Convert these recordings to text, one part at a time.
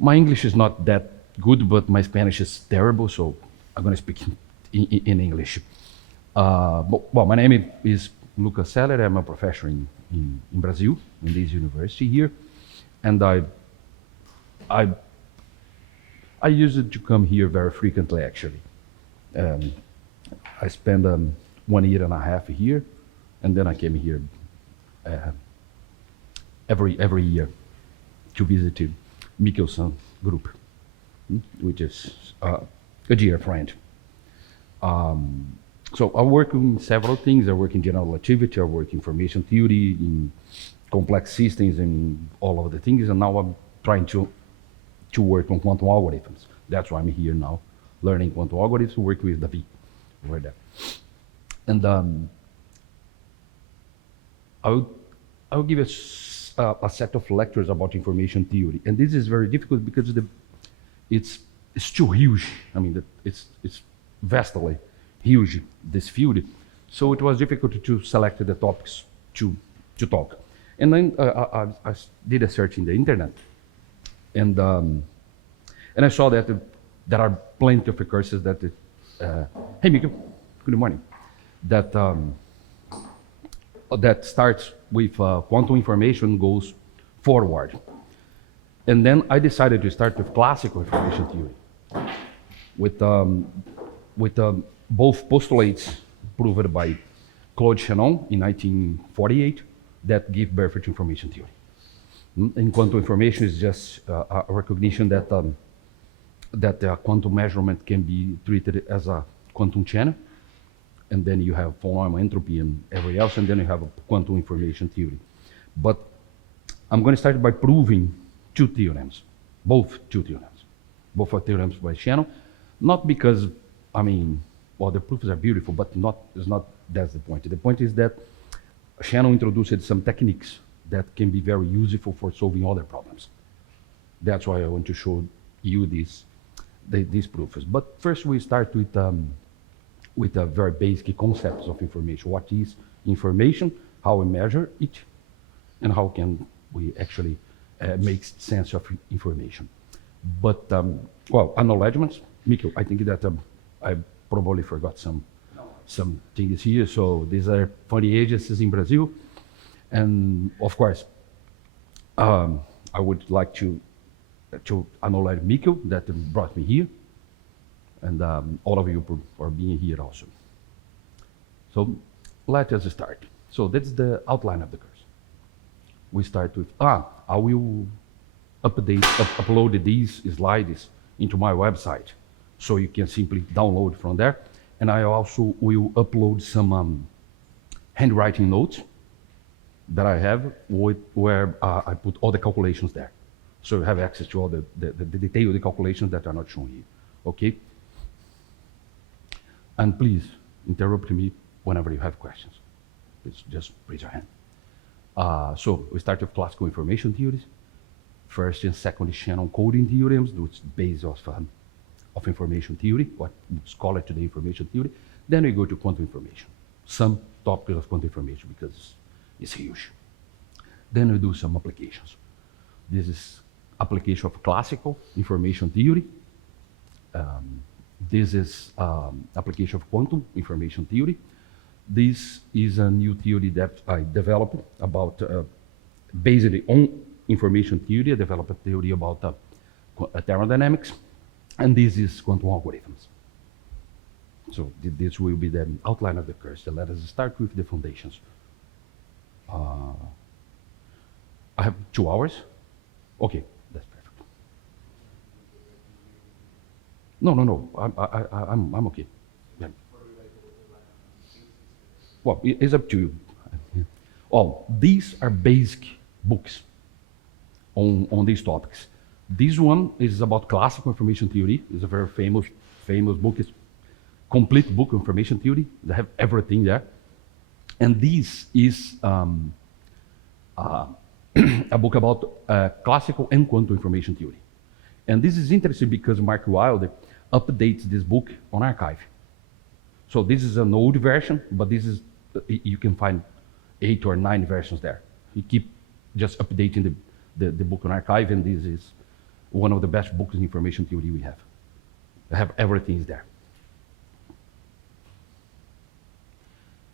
My English is not that good, but my Spanish is terrible, so I'm going to speak in English. Well, my name is Lucas Céleri. I'm a professor in Brazil, in this university here, and I used to come here very frequently, actually. I spent 1 year and a half here, and then I came here every year to visit Mikkelsen group, which is a dear friend. So I work in several things. I work in general relativity, I work in information theory, in complex systems, and all of the things. And now I'm trying to work on quantum algorithms. That's why I'm here now, learning quantum algorithms, work with David over there. And I'll give a set of lectures about information theory. And this is very difficult because it's too huge. I mean, it's vastly huge, this field. So it was difficult to select the topics to talk. And then I did a search in the internet, and I saw that there are plenty of courses that, hey Miko, good morning, that starts with quantum information, goes forward. And then I decided to start with classical information theory, with both postulates proved by Claude Shannon in 1948 that give birth to information theory. And quantum information is just a recognition that quantum measurement can be treated as a quantum channel, and then you have von Neumann entropy and everything else, and then you have a quantum information theory. But I'm going to start by proving two theorems, both are theorems by Shannon, not because, I mean, well, the proofs are beautiful, but that's the point. The point is that Shannon introduced some techniques that can be very useful for solving other problems. That's why I want to show you these proofs. But first we start with a very basic concepts of information. What is information, how we measure it, and how can we actually make sense of information. But, well, acknowledgements. Mikko, I think that I probably forgot some things here. So these are funny agencies in Brazil. And of course, I would like to acknowledge Mikko that brought me here, and all of you for being here also. So let us start. So that's the outline of the course. We start with, I will upload these slides into my website, so you can simply download from there. And I also will upload some handwriting notes that I have where I put all the calculations there. So you have access to all the detailed calculations that are not shown here, okay? And please interrupt me whenever you have questions. Please just raise your hand. So we start with classical information theories. First and second is Shannon coding theorems, which is base of information theory, what is called today information theory. Then we go to quantum information, some topics of quantum information because it's huge. Then we do some applications. This is application of classical information theory. This is application of quantum information theory. This is a new theory that I developed about, based on information theory. I developed a theory about thermodynamics, and this is quantum algorithms. So this will be the outline of the course. So let us start with the foundations. I have 2 hours. Okay, that's perfect. No. I'm okay. Yeah. Well, it's up to you. Oh, these are basic books on these topics. This one is about classical information theory. It's a very famous book. It's complete book of information theory. They have everything there. And this is a book about classical and quantum information theory. And this is interesting because Mark Wilder updates this book on arXiv. So this is an old version, but this is, you can find 8 or 9 versions there. He keep just updating the book on arXiv, and this is one of the best books in information theory we have. I have everything is there.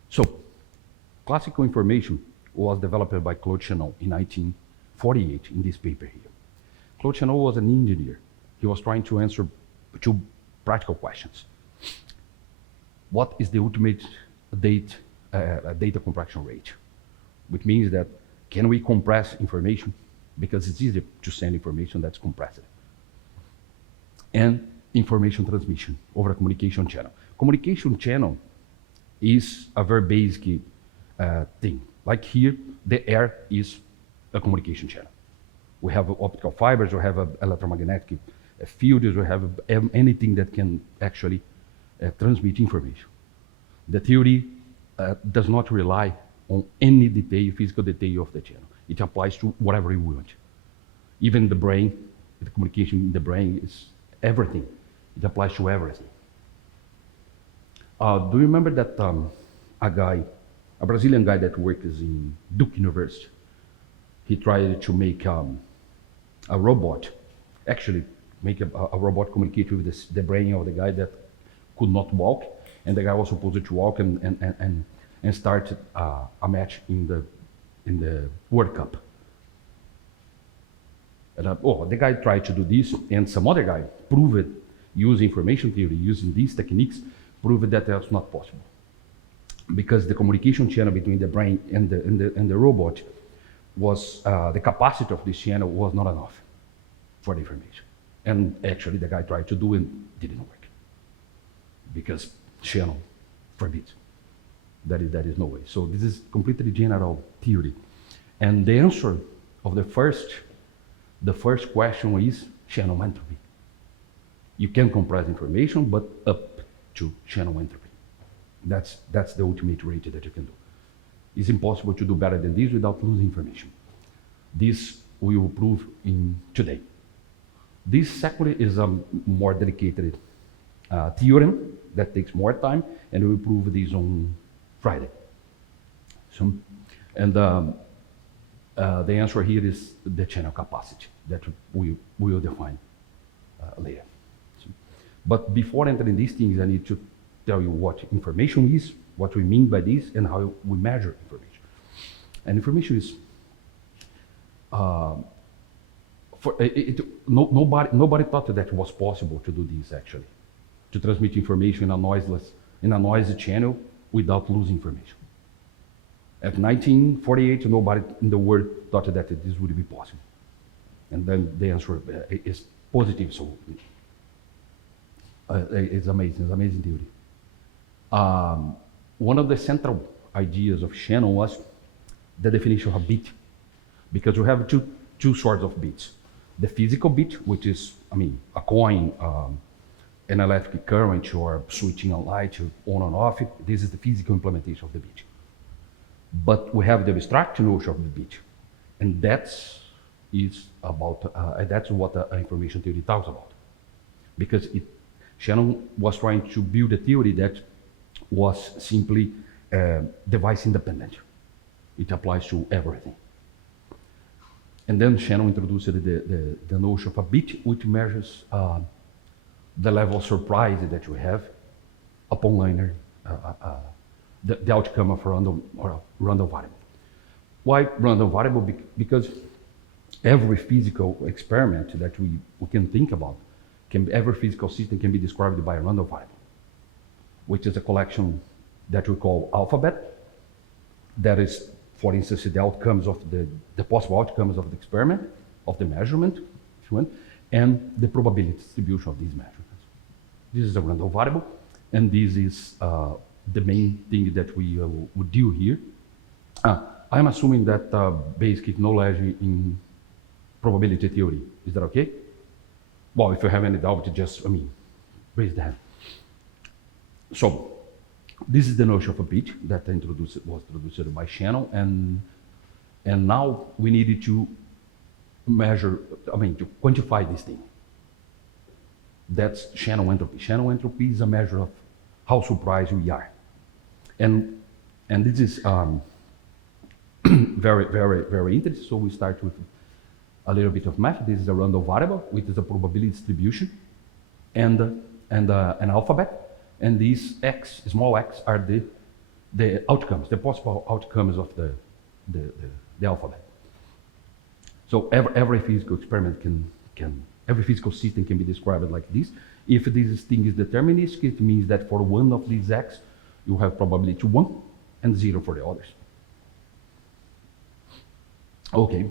So, classical information was developed by Claude Shannon in 1948 in this paper here. Claude Shannon was an engineer. He was trying to answer two practical questions. What is the ultimate data compression rate? Which means that can we compress information? Because it's easier to send information that's compressed. And information transmission over a communication channel. Communication channel is a very basic thing. Like here, the air is a communication channel. We have optical fibers, we have electromagnetic fields, we have anything that can actually transmit information. The theory does not rely on any detail, physical detail of the channel. It applies to whatever you want. Even the brain, the communication in the brain is everything. It applies to everything. Do you remember that a Brazilian guy that works in Duke University, he tried to make a robot, actually make a robot communicate with the brain of the guy that could not walk, and the guy was supposed to walk and start a match in the World Cup. And, the guy tried to do this, and some other guy proved it using information theory, using these techniques, proved that that's not possible. Because the communication channel between the brain and the robot was, the capacity of this channel was not enough for the information. And actually the guy tried to do it and didn't work. Because channel forbids. That is no way. So this is completely general theory. And the answer of the first question is channel entropy. You can compress information, but up to channel entropy. That's the ultimate rate that you can do. It's impossible to do better than this without losing information. This we will prove today. This secondly is a more dedicated theorem that takes more time, and we will prove this on Friday. So, and the answer here is the channel capacity that we will define later. So, but before entering these things, I need to tell you what information is, what we mean by this, and how we measure information. And information is nobody thought that it was possible to do this actually, to transmit information in a noisy channel without losing information. At 1948, nobody in the world thought that this would be possible. And then the answer is positive, so it's amazing. It's amazing theory. One of the central ideas of Shannon was the definition of a bit, because we have two sorts of bits. The physical bit, which is, a coin, an electric current, or switching a light on and off. This is the physical implementation of the bit. But we have the abstract notion of the bit, and that's what information theory talks about. Because Shannon was trying to build a theory that was simply device independent. It applies to everything. And then Shannon introduced the notion of a bit, which measures the level of surprise that you have upon learning the outcome of a random variable. Why random variable? Because every physical experiment that we can think about, every physical system can be described by a random variable, which is a collection that we call alphabet. That is, for instance, the outcomes of the possible outcomes of the experiment, of the measurement, if you want, and the probability distribution of these measurements. This is a random variable, and this is the main thing that we would do here. I'm assuming that basic knowledge in probability theory. Is that okay? Well, if you have any doubt, just, raise the hand. So, this is the notion of a bit that was introduced by Shannon, and now we needed to measure, to quantify this thing. That's Shannon entropy. Shannon entropy is a measure of how surprised we are. And this is very, very, very interesting. So we start with a little bit of math. This is a random variable, which is a probability distribution, and an alphabet. And these x, small x, are the outcomes, the possible outcomes of the alphabet. So every physical experiment every physical system can be described like this. If this thing is deterministic, it means that for one of these x, you have probability 1 and 0 for the others. Okay,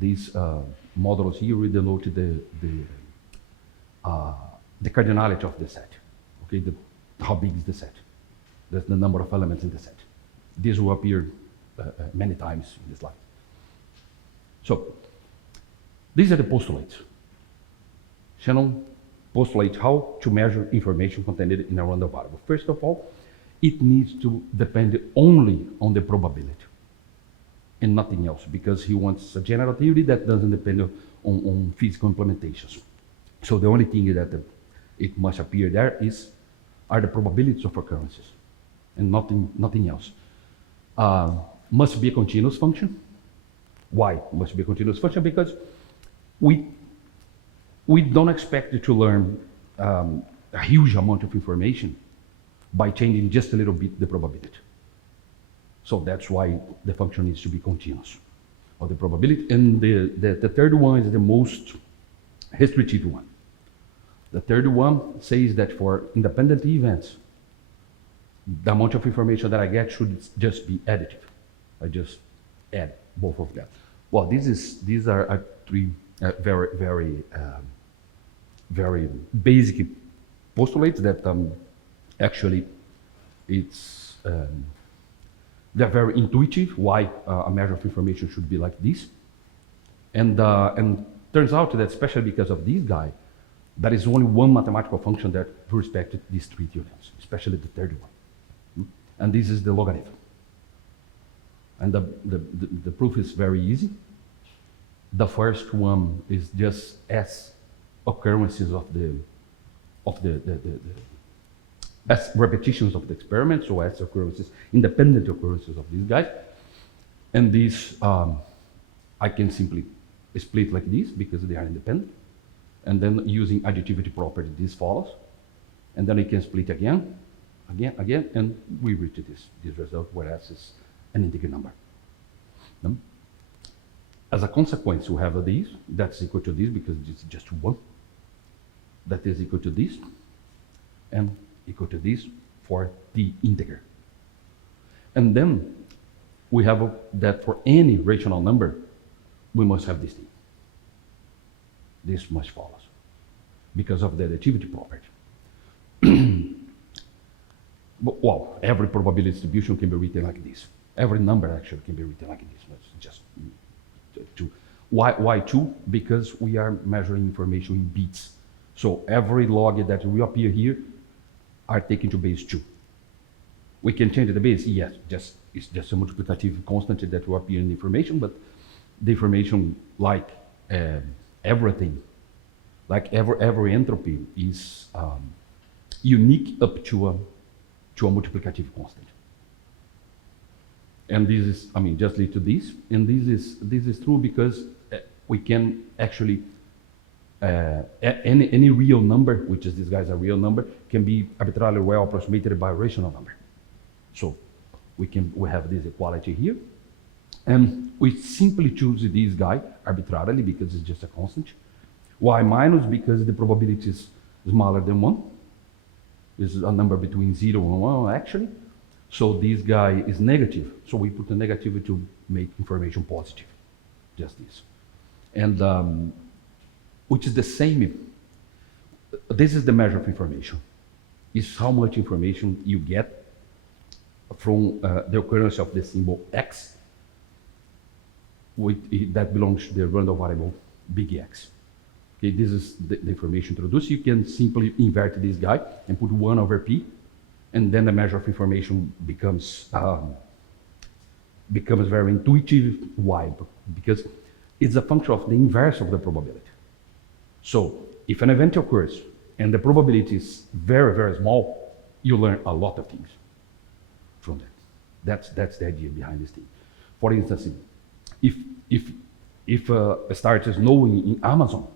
these models here we denote the cardinality of the set. Okay, how big is the set? That's the number of elements in the set. This will appear many times in the slide. So, these are the postulates. Shannon postulates how to measure information contained in a random variable. First of all, it needs to depend only on the probability and nothing else, because he wants a general theory that doesn't depend on physical implementations. So the only thing that it must appear there are the probabilities of occurrences and nothing else. Must be a continuous function. Why must be a continuous function? Because we don't expect to learn a huge amount of information by changing just a little bit the probability. So that's why the function needs to be continuous, or the probability. And the third one is the most restrictive one. The third one says that for independent events, the amount of information that I get should just be additive. I just add both of them. Well, these are three very basic postulates that actually they're very intuitive why a measure of information should be like this. And turns out that especially because of this guy, there is only one mathematical function that respects these three theorems, especially the third one. And this is the logarithm. And the proof is very easy. The first one is just S occurrences of the S repetitions of the experiment, so S occurrences, independent occurrences of these guys. And these I can simply split like this because they are independent. And then using additivity property, this follows. And then I can split again, and we reach this result where S is an integer number. As a consequence, we have these, that's equal to this because it's just 1. That is equal to this, and equal to this for the integer. And then we have that for any rational number, we must have this thing. This must follow because of the additivity property. Well, every probability distribution can be written like this. Every number actually can be written like this. Let's just 2. Why 2? Because we are measuring information in bits. So every log that will appear here are taken to base 2. We can change the base, yes, it's just a multiplicative constant that will appear in the information, but the information, like everything, like every entropy is unique up to a multiplicative constant. And this is, just lead to this, and this is true because we can actually any real number, which is this guy's a real number, can be arbitrarily well approximated by a rational number. So we have this equality here, and we simply choose this guy arbitrarily because it's just a constant. Y minus because the probability is smaller than 1. It's a number between 0 and 1 actually. So this guy is negative. So we put a negative to make information positive. Just this. And which is the same. This is the measure of information. It's how much information you get from the occurrence of the symbol X that belongs to the random variable big X. Okay, this is the information introduced. You can simply invert this guy and put 1 over P, and then the measure of information becomes very intuitive. Why? Because it's a function of the inverse of the probability. So if an event occurs and the probability is very, very small, you learn a lot of things from that. That's the idea behind this thing. For instance, If, if, if a star is snowing in Amazon,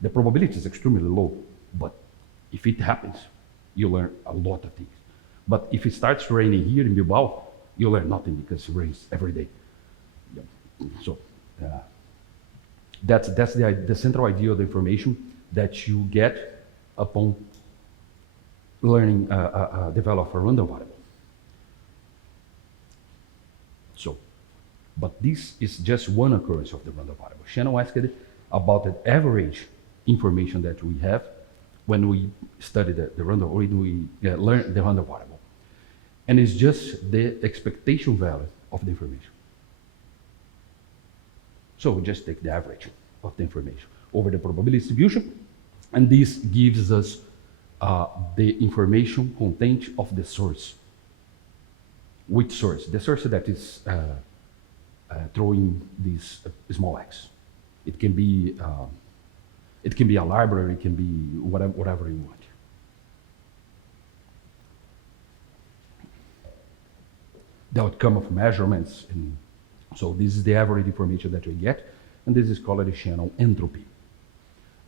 the probability is extremely low, but if it happens, you learn a lot of things. But if it starts raining here in Bilbao, you learn nothing because it rains every day. Yeah. So that's the central idea of the information that you get upon learning develop a random variable. So, but this is just one occurrence of the random variable. Shannon asked about the average information that we have when we study the random, or when we learn the random variable. And it's just the expectation value of the information. So we just take the average of the information over the probability distribution, and this gives us the information content of the source. Which source? The source that is throwing this small x. It can be a library, it can be whatever you want. The outcome of measurements, and so this is the average information that we get, and this is called the Shannon entropy.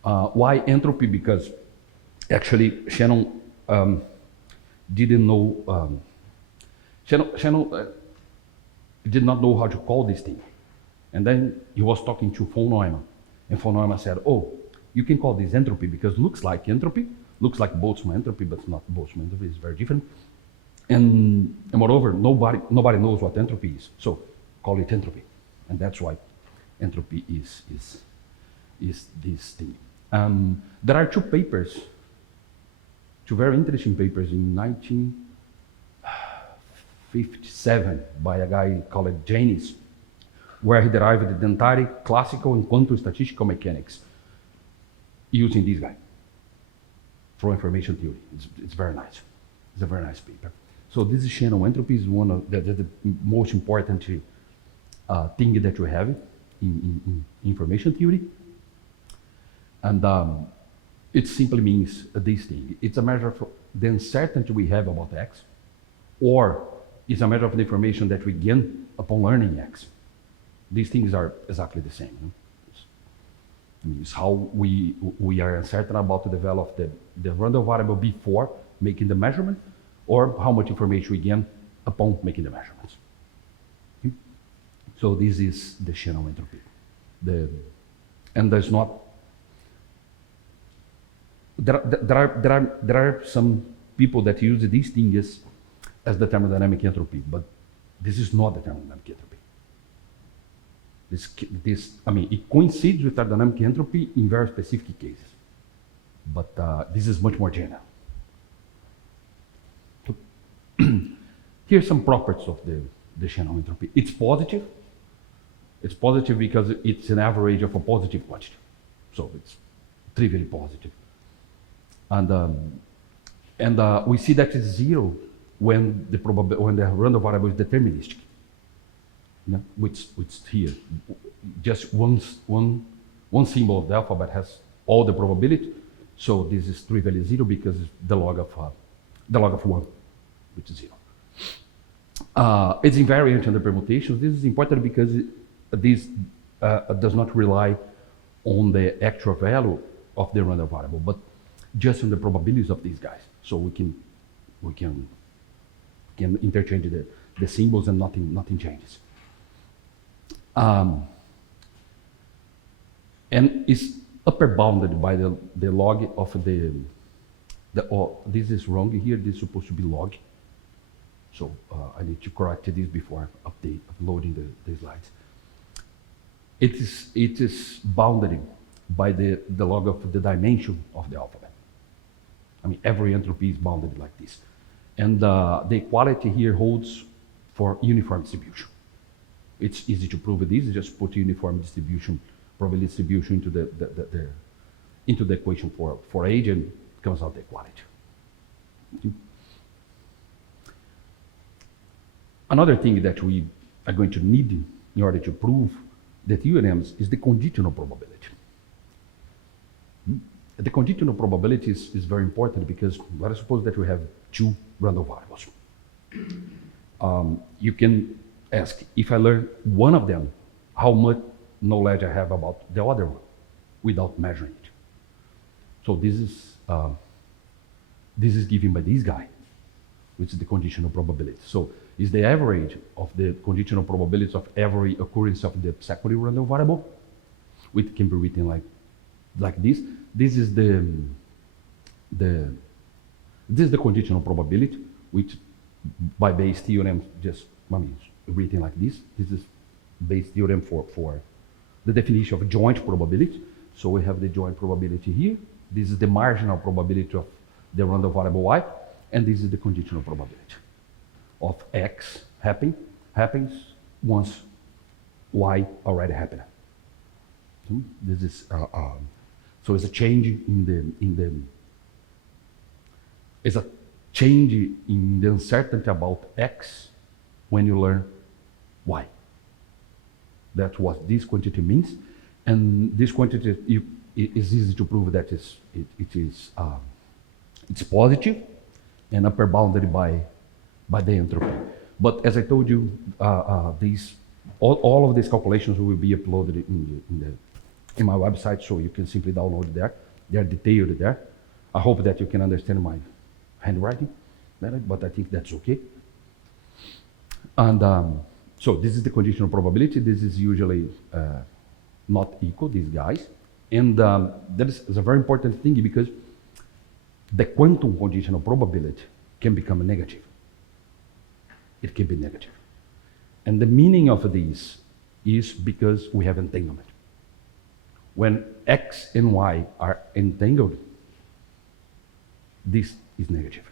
Why entropy? Because actually Shannon didn't know. Shannon did not know how to call this thing, and then he was talking to von Neumann, and von Neumann said, "Oh, you can call this entropy because it looks like entropy, looks like Boltzmann entropy, but it's not Boltzmann entropy. It's very different." And moreover, nobody knows what entropy is, so call it entropy, and that's why entropy is this thing. There are two very interesting papers in 1957 by a guy called Janis, where he derived the entire classical and quantum statistical mechanics using this guy for information theory. It's very nice. It's a very nice paper. So this is Shannon entropy, is one of the most important thing that we have in information theory. And it simply means this thing. It's a measure of the uncertainty we have about x, or it's a measure of the information that we gain upon learning x. These things are exactly the same. It's how we are uncertain about to develop the random variable before making the measurement, or how much information we gain upon making the measurements. Okay? So this is the Shannon entropy. And there's not. There are some people that use these things as the thermodynamic entropy, but this is not the thermodynamic entropy. It coincides with thermodynamic entropy in very specific cases, but this is much more general. Here's some properties of the Shannon entropy. It's positive. It's positive because it's an average of a positive quantity, so it's trivially positive. And we see that it's zero when the random variable is deterministic. Yeah, which here, just one symbol of the alphabet has all the probability. So this is trivially zero because it's the log of 1, which is 0. It's invariant under permutations. This is important because this does not rely on the actual value of the random variable, but just on the probabilities of these guys. So we can interchange the symbols and nothing changes. And is upper bounded by the log of this is wrong here. This is supposed to be log. So I need to correct this before uploading the slides. It is bounded by the log of the dimension of the alphabet. Every entropy is bounded like this. And the equality here holds for uniform distribution. It's easy to prove this. Just put uniform distribution, probability distribution into the equation for age, and it comes out the equality. Another thing that we are going to need in order to prove the theorems is the conditional probability. The conditional probability is very important because let us suppose that we have two random variables. You can ask, if I learn one of them, how much knowledge I have about the other one without measuring it. So this is given by this guy, which is the conditional probability. So is the average of the conditional probabilities of every occurrence of the secondary random variable, which can be written like this. This is the conditional probability, which by Bayes' theorem written like this. This is Bayes' theorem for the definition of joint probability. So we have the joint probability here. This is the marginal probability of the random variable y, and this is the conditional probability of x happens once y already happened. This is so it's a change it's a change in the uncertainty about x when you learn y. That's what this quantity means, and this quantity is easy to prove that it's positive and upper bounded by the entropy. But as I told you, all of these calculations will be uploaded in my website, so you can simply download there. They are detailed there. I hope that you can understand my handwriting better, but I think that's okay. And so this is the conditional probability. This is usually not equal, these guys. And that is a very important thing, because the quantum conditional probability can become negative. It can be negative. And the meaning of this is because we have entanglement. When x and y are entangled, this is negative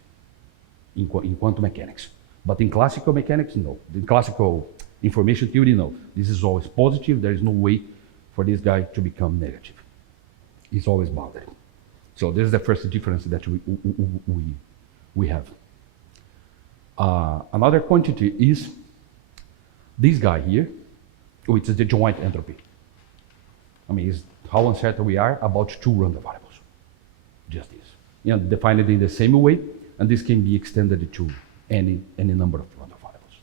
in quantum mechanics. But in classical mechanics, no. In classical information theory, no. This is always positive. There is no way for this guy to become negative. It's always bounded. So this is the first difference that we have. Another quantity is this guy here, which is the joint entropy. I mean, it's how uncertain we are about two random variables. Just this. And define it in the same way, and this can be extended to any number of random variables.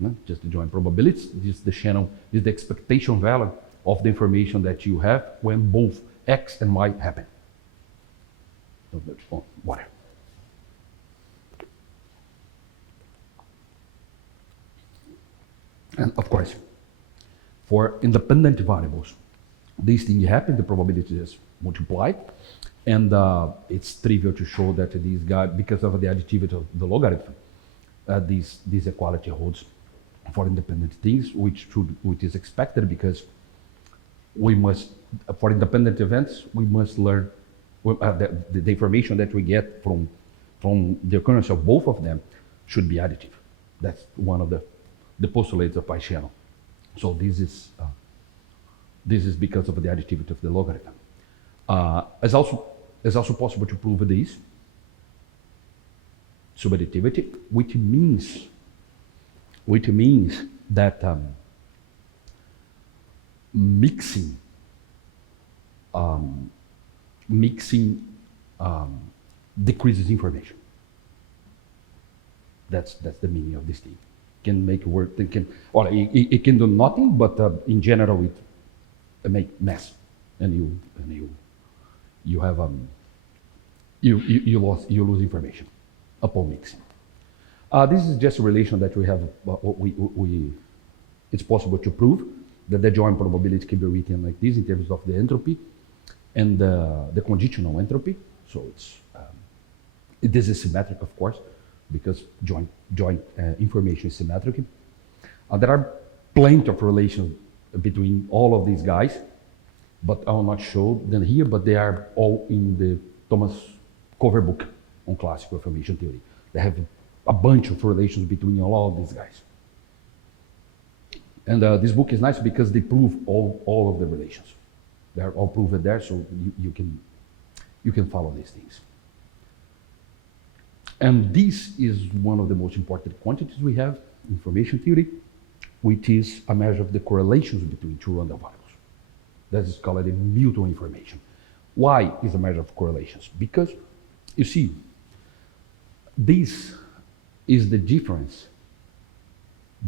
No? Just the joint probabilities. This is the channel, is the expectation value of the information that you have when both x and y happen. Water. And of course, for independent variables, these things happen, the probability is multiplied, and it's trivial to show that these guys, because of the additivity of the logarithm, this equality holds for independent things, which is expected, because we must, for independent events, we must learn the information that we get from the occurrence of both of them should be additive. That's one of the postulates of bichannel. So this is because of the additivity of the logarithm. It's also possible to prove this subadditivity, which means that mixing decreases information. That's the meaning of this thing. Can make work. It can do nothing, but in general it make mess, and you have you lose information upon mixing. This is just a relation that we have. It's possible to prove that the joint probability can be written like this in terms of the entropy and the conditional entropy. So this is symmetric, of course, because joint information is symmetric. There are plenty of relations between all of these guys, but I will not show them here, but they are all in the Thomas Cover book on classical information theory. They have a bunch of relations between all of these guys. And this book is nice because they prove all of the relations. They're all proven there, so you can follow these things. And this is one of the most important quantities we have in information theory, which is a measure of the correlations between two random variables. That is called a mutual information. Why is a measure of correlations? Because, you see, this is the difference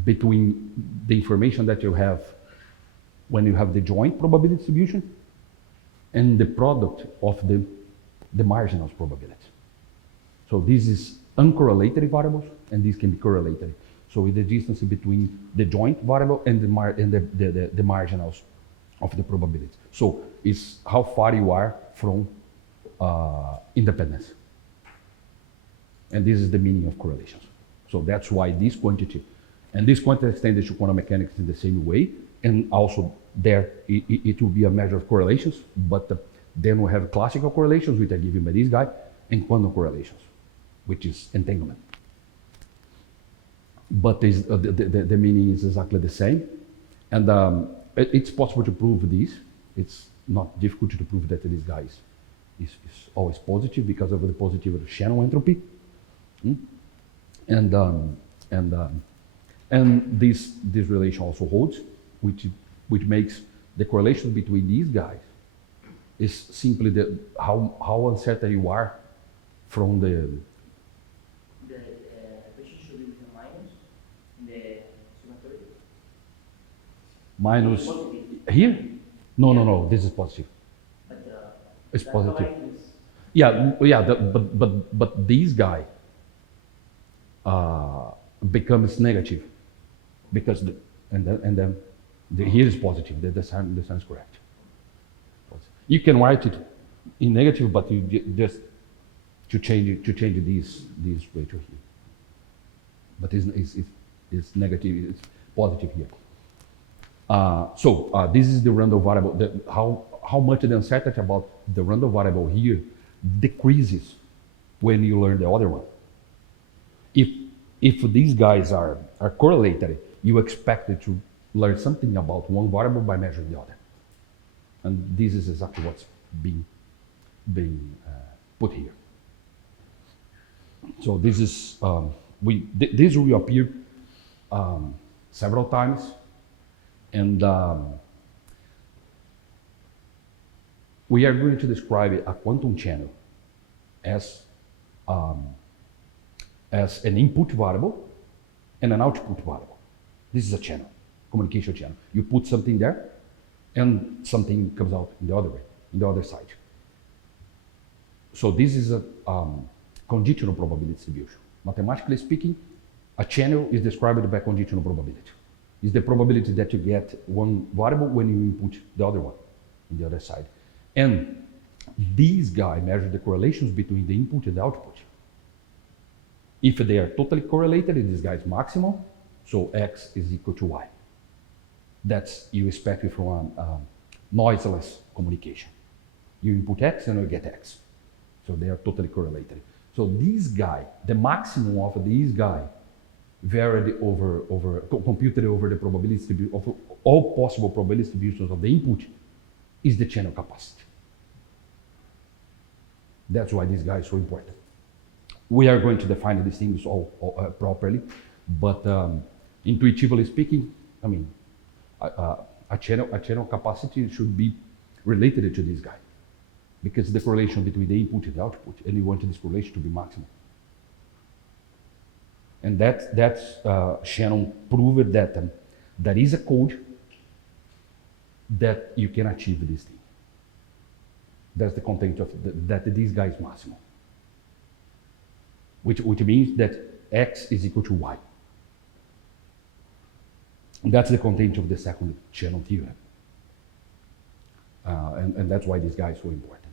between the information that you have when you have the joint probability distribution and the product of the marginal probability. So this is uncorrelated variables, and these can be correlated. So with the distance between the joint variable and the marginals of the probability. So it's how far you are from independence. And this is the meaning of correlations. So that's why this quantity, and this quantity extended to quantum mechanics in the same way, and also there it will be a measure of correlations, but then we have classical correlations, which are given by this guy, and quantum correlations, which is entanglement. But the meaning is exactly the same. And it's possible to prove this. It's not difficult to prove that this guy is always positive because of the positivity of Shannon entropy. And this relation also holds, which makes the correlation between these guys is simply how uncertain you are from the relationship with the minus in the summatory. minus Positive. here? No, this is positive. But It's the positive. line is Yeah, but this guy becomes negative because here is positive. The sign is correct. You can write it in negative, but you just to change this ratio here. But it's negative. It's positive here. So this is the random variable. How much the uncertainty about the random variable here decreases when you learn the other one. If these guys are correlated, you expect to learn something about one variable by measuring the other. And this is exactly what's being put here. So this is this will appear several times, and we are going to describe a quantum channel as an input variable and an output variable. This is a channel, communication channel. You put something there, and something comes out in the other way, in the other side. So this is a conditional probability distribution. Mathematically speaking, a channel is described by conditional probability. It's the probability that you get one variable when you input the other one in the other side. And these guys measure the correlations between the input and the output. If they are totally correlated, this guy is maximal, so x is equal to y. That's you expect from a noiseless communication. You input x and you get x. So they are totally correlated. So this guy, the maximum of this guy, varied computed over the probability distribution of all possible probability distributions of the input, is the channel capacity. That's why this guy is so important. We are going to define these things all properly, but intuitively speaking, I mean, a channel capacity should be related to this guy, because the correlation between the input and the output, and we want this correlation to be maximal. And that's Shannon proved that there is a code that you can achieve this thing. That's the content of that this guy is maximal, which means that x is equal to y. And that's the content of the second Shannon theorem. And that's why this guy is so important.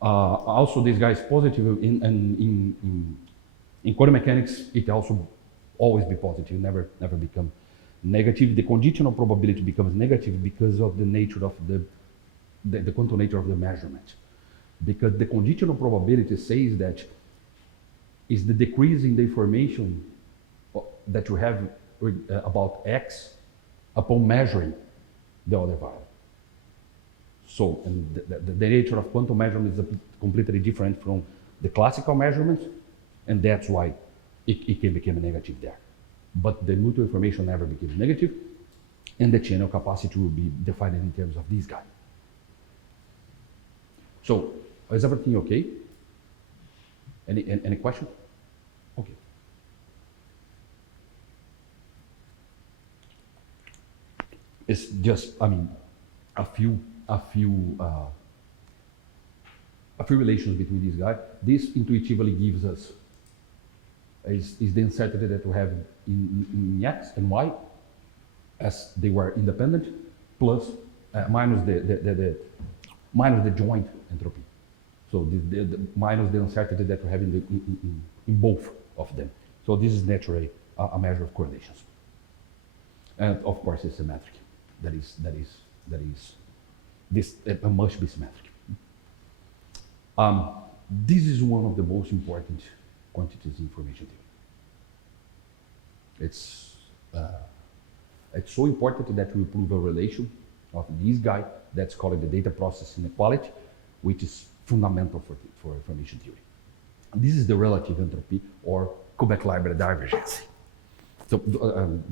Also, this guy is positive in quantum mechanics. It also always be positive, never become negative. The conditional probability becomes negative because of the nature of the quantum nature of the measurement. Because the conditional probability says that is the decrease in the information that you have about x upon measuring the other variable. So, and the nature of quantum measurement is completely different from the classical measurements, and that's why it can become negative there. But the mutual information never became negative, and the channel capacity will be defined in terms of this guy. So, is everything okay? Any question? Okay. It's just, I mean, a few relations between these guys. This intuitively gives us is the uncertainty that we have in X and Y as they were independent, plus minus the joint entropy. So the minus the uncertainty that we have in both of them. So this is naturally a measure of correlations. And of course it's symmetric. It must be symmetric. This is one of the most important quantities in information theory. It's so important that we prove a relation of this guy that's called the data process inequality, which is fundamental for information theory. This is the relative entropy or Kubeck library divergence. So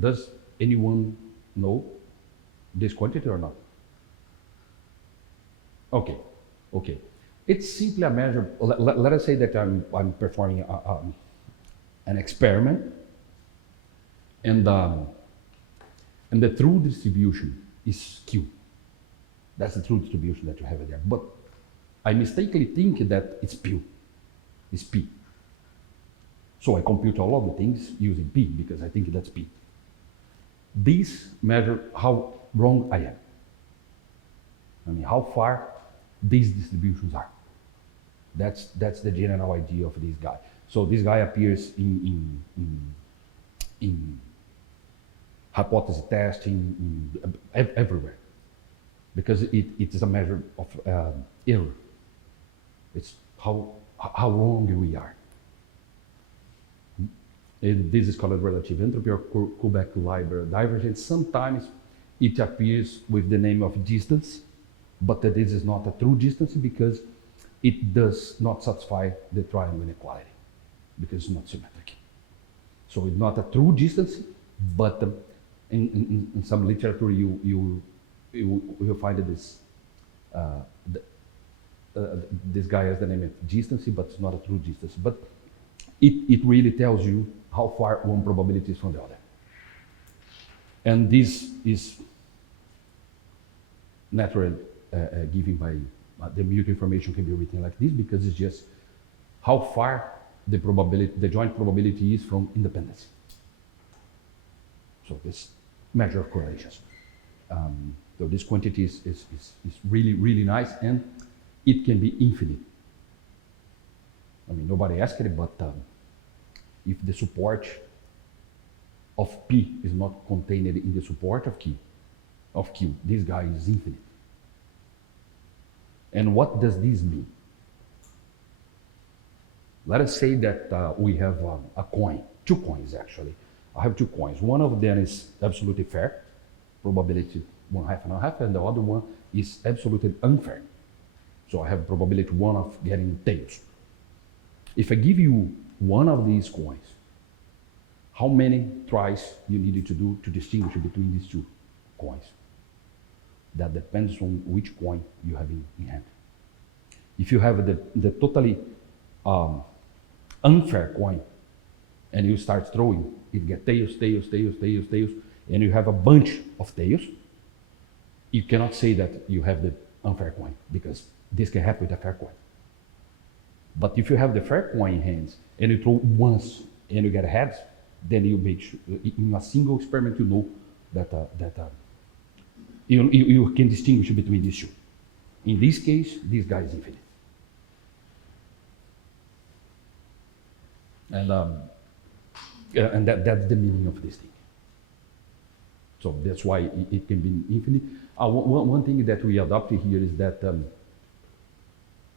does anyone know this quantity or not? Okay. It's simply a measure. Let us say that I'm performing an experiment, and the true distribution is Q. That's the true distribution that you have there. But I mistakenly think that it's P. It's P. So I compute all of the things using P because I think that's P. These measure how wrong I am. I mean, how far these distributions are. That's the general idea of this guy. So this guy appears in hypothesis testing, everywhere, because it is a measure of error. It's how wrong we are. And this is called relative entropy or Kubeck library divergence. Sometimes it appears with the name of distance, but this is not a true distance because it does not satisfy the triangle inequality because it's not symmetric. So it's not a true distance, but in some literature you will find this this guy has the name of distance, but it's not a true distance. But it really tells you how far one probability is from the other. And this is naturally given by the mute information can be written like this because it's just how far the probability, the joint probability is from independence. So this measure of correlations. So this quantity is really, really nice, and it can be infinite. I mean, nobody asked it, but if the support of P is not contained in the support of Q, this guy is infinite. And what does this mean? Let us say that we have a coin, 2 coins actually. I have 2 coins. One of them is absolutely fair, probability 1/2 and 1/2, and the other one is absolutely unfair. So I have probability 1 of getting tails. If I give you one of these coins, how many tries you needed to do to distinguish between these 2 coins? That depends on which coin you have in hand. If you have the totally unfair coin and you start throwing, it gets tails, and you have a bunch of tails, you cannot say that you have the unfair coin because this can happen with a fair coin. But if you have the fair coin in hands and you throw once and you get heads, then you make sure, in a single experiment you know that you can distinguish between these 2. In this case, this guy is infinite. And that's the meaning of this thing. So that's why it can be infinite. One thing that we adopted here is that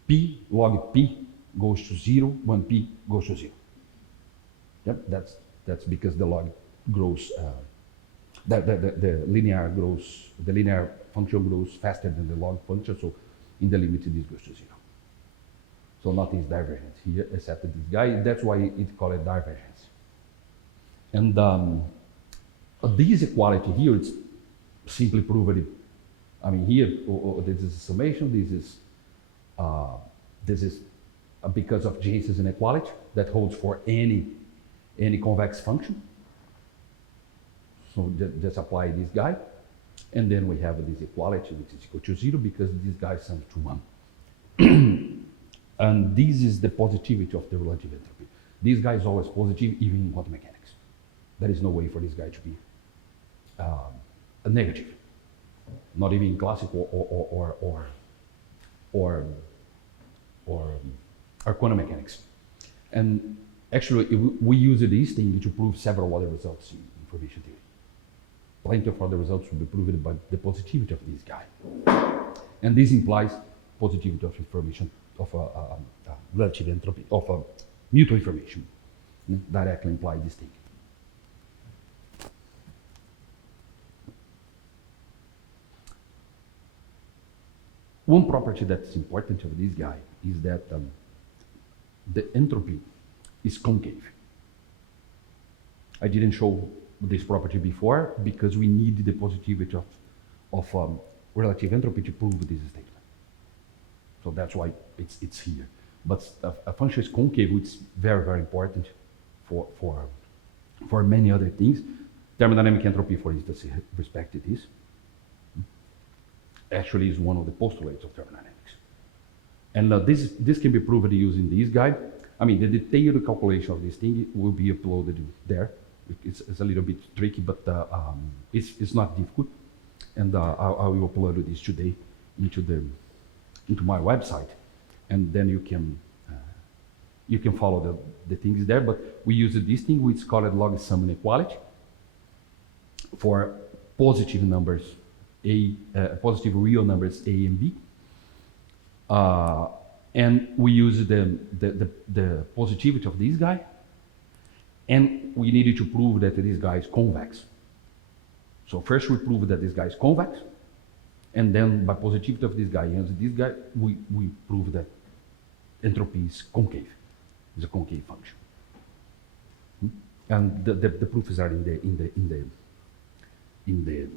P log P goes to 0 when P goes to 0. Yep, that's because the log grows, the linear function grows faster than the log function, so in the limit this goes to 0. So nothing is divergent here except this guy. That's why it's called divergence. And this equality here, it's simply proven. I mean, here this is a summation. This is because of Jensen's inequality that holds for any convex function. So just apply this guy, And then we have this equality, which is equal to 0, because this guy sums to 1. And this is the positivity of the relative entropy. This guy is always positive, even in quantum mechanics. There is no way for this guy to be a negative, not even in classical or quantum mechanics. And actually, we use this thing to prove several other results in information theory. Plenty of other results will be proved by the positivity of this guy. And this implies positivity of information, of relative entropy, of mutual information. Directly imply this thing. One property that's important of this guy is that the entropy is concave. I didn't show this property before because we need the positivity of relative entropy to prove this statement. So that's why it's here. But a function is concave, which is very, very important for many other things. Thermodynamic entropy, for instance, respected this. Actually is one of the postulates of thermodynamics. And this can be proved using this guy. I mean, the detailed calculation of this thing will be uploaded there. It's a little bit tricky, but it's not difficult. And I will upload this today into my website, and then you can follow the things there. But we use this thing which is called log sum inequality for positive numbers, positive real numbers A and B, and we use the positivity of this guy, and we needed to prove that this guy is convex. So first we prove that this guy is convex, and then by positivity of this guy and this guy, we prove that entropy is concave. It's a concave function, and the proofs are in the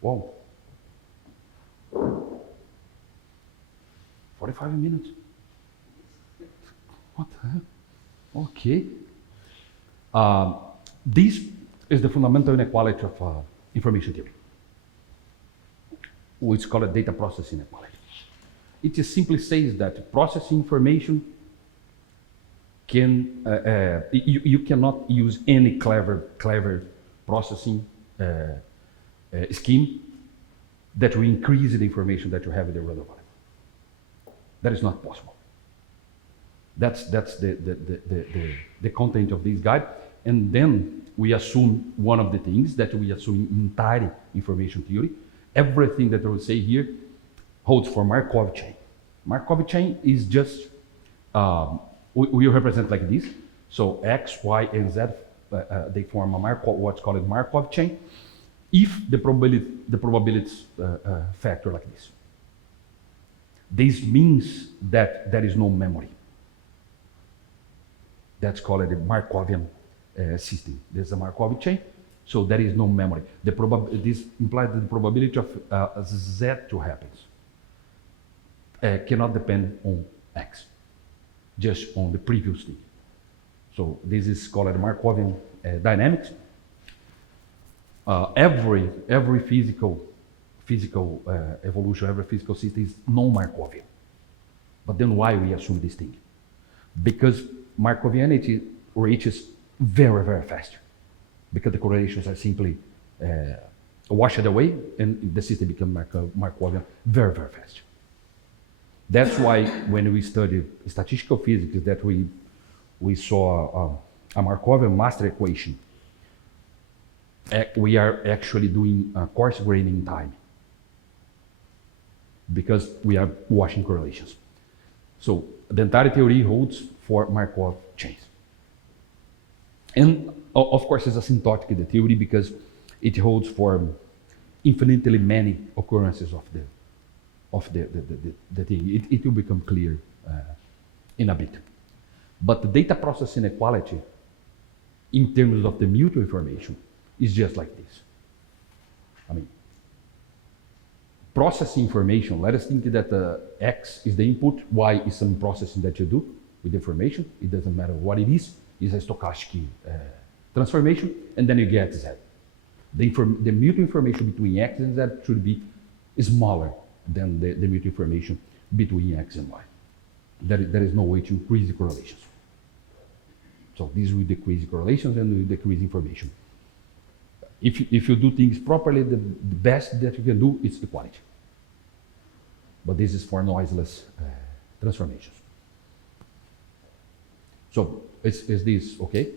wow, 45 minutes. What the hell? Okay. This is the fundamental inequality of information theory, which is called data processing inequality. It just simply says that processing information can you cannot use any clever processing scheme that will increase the information that you have in the random variable. That is not possible. That's the content of this guide. And then we assume one of the things that we assume in entire information theory. Everything that I will say here holds for Markov chain. Markov chain is just, we represent like this. So X, Y, and Z, they form a Markov, what's called a Markov chain. If the probability factor like this. This means that there is no memory. That's called a Markovian system. There's a Markov chain, so there is no memory. This implies that the probability of Z to happen cannot depend on X, just on the previous thing. So this is called Markovian dynamics. Every physical evolution, every physical system is non-Markovian. But then why we assume this thing? Because Markovianity reaches very, very fast. Because the correlations are simply washed away and the system becomes Markovian very, very fast. That's why when we study statistical physics that we saw a Markovian master equation, we are actually doing coarse graining time because we are washing correlations. So the entire theory holds for Markov chains. And of course it's asymptotic, the theory, because it holds for infinitely many occurrences of the thing. It will become clear in a bit. But the data processing inequality in terms of the mutual information is just like this. I mean, processing information, let us think that X is the input, Y is some processing that you do with information. It doesn't matter what it is. It's a stochastic transformation, and then you get Z. The mutual information between X and Z should be smaller than the mutual information between X and Y. There is no way to increase the correlations. So this will decrease correlations and will decrease information. If you do things properly, the best that you can do is equality. But this is for noiseless transformations. So is this okay?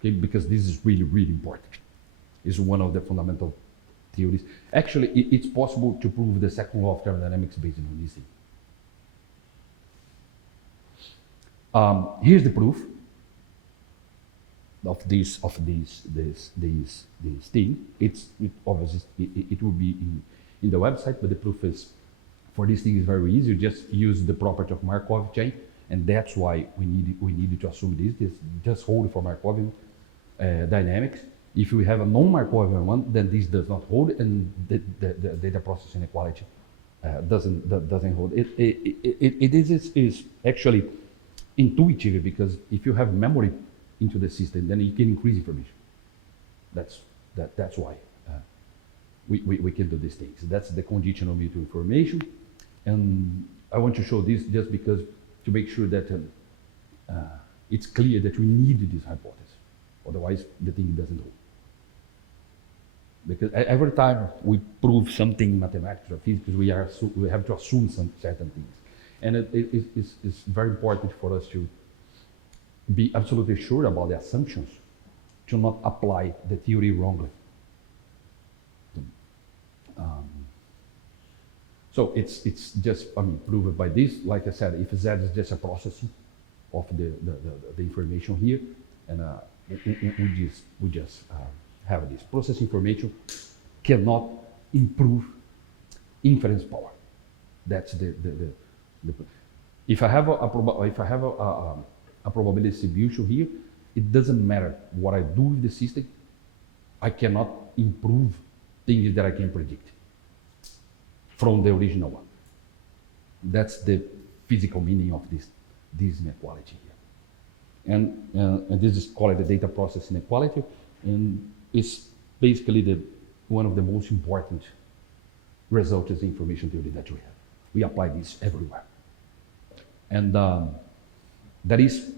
Okay, because this is really, really important. It's one of the fundamental theories. Actually, it's possible to prove the second law of thermodynamics based on this thing. Here's the proof of this thing. It will be in the website, but the proof is for this thing is very easy. You just use the property of Markov chain, and that's why we needed to assume this. Just hold for Markovian dynamics. If we have a non-Markovian one, then this does not hold, and the data process inequality doesn't hold. It is actually intuitive, because if you have memory into the system, then you can increase information. That's why we can do these things. That's the conditional mutual information, and I want to show this just because to make sure that it's clear that we need this hypothesis. Otherwise, the thing doesn't hold. Because every time we prove something in mathematics or physics, we have to assume some certain things. And it's very important for us to be absolutely sure about the assumptions, to not apply the theory wrongly. So it's just proved by this. Like I said, if Z is just a processing of the information here, and we just have this process information cannot improve inference power. That's the if I have a probability distribution here, it doesn't matter what I do with the system. I cannot improve things that I can predict from the original one. That's the physical meaning of this inequality here. And this is called the data process inequality, and it's basically one of the most important results in information theory that we have. We apply this everywhere. And that is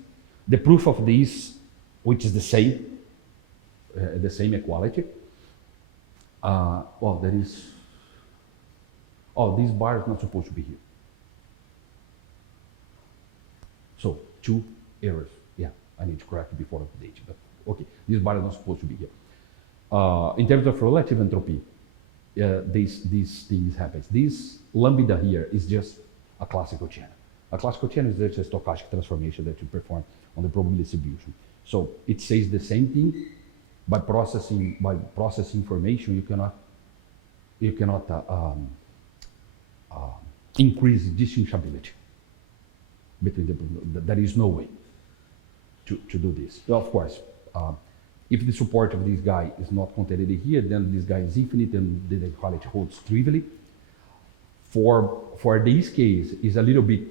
the proof of this, which is the same equality. Well, there is, this bar is not supposed to be here. So 2 errors. Yeah, I need to correct it before update, but okay, this bar is not supposed to be here. In terms of relative entropy, these things happen. This lambda here is just a classical channel. A classical channel is just a stochastic transformation that you perform on the probability distribution. So it says the same thing. By processing information, you cannot increase distinguishability between there is no way to do this. Of course, if the support of this guy is not contained here, then this guy is infinite and the inequality holds trivially. For this case, is a little bit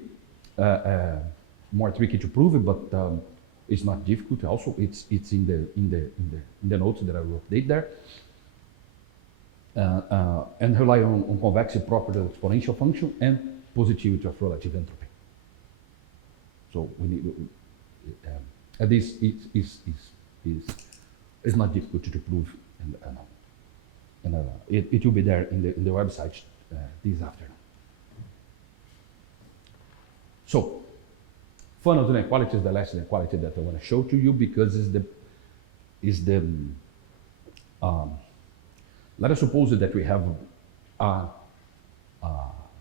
more tricky to prove it, but it's not difficult. Also, it's in the notes that I will update there, and rely on convexity property of exponential function and positivity of relative entropy. So we need this is not difficult to prove, and it will be there in the website this afternoon. So, Funnels inequality is the last inequality that I want to show to you, because let us suppose that we have a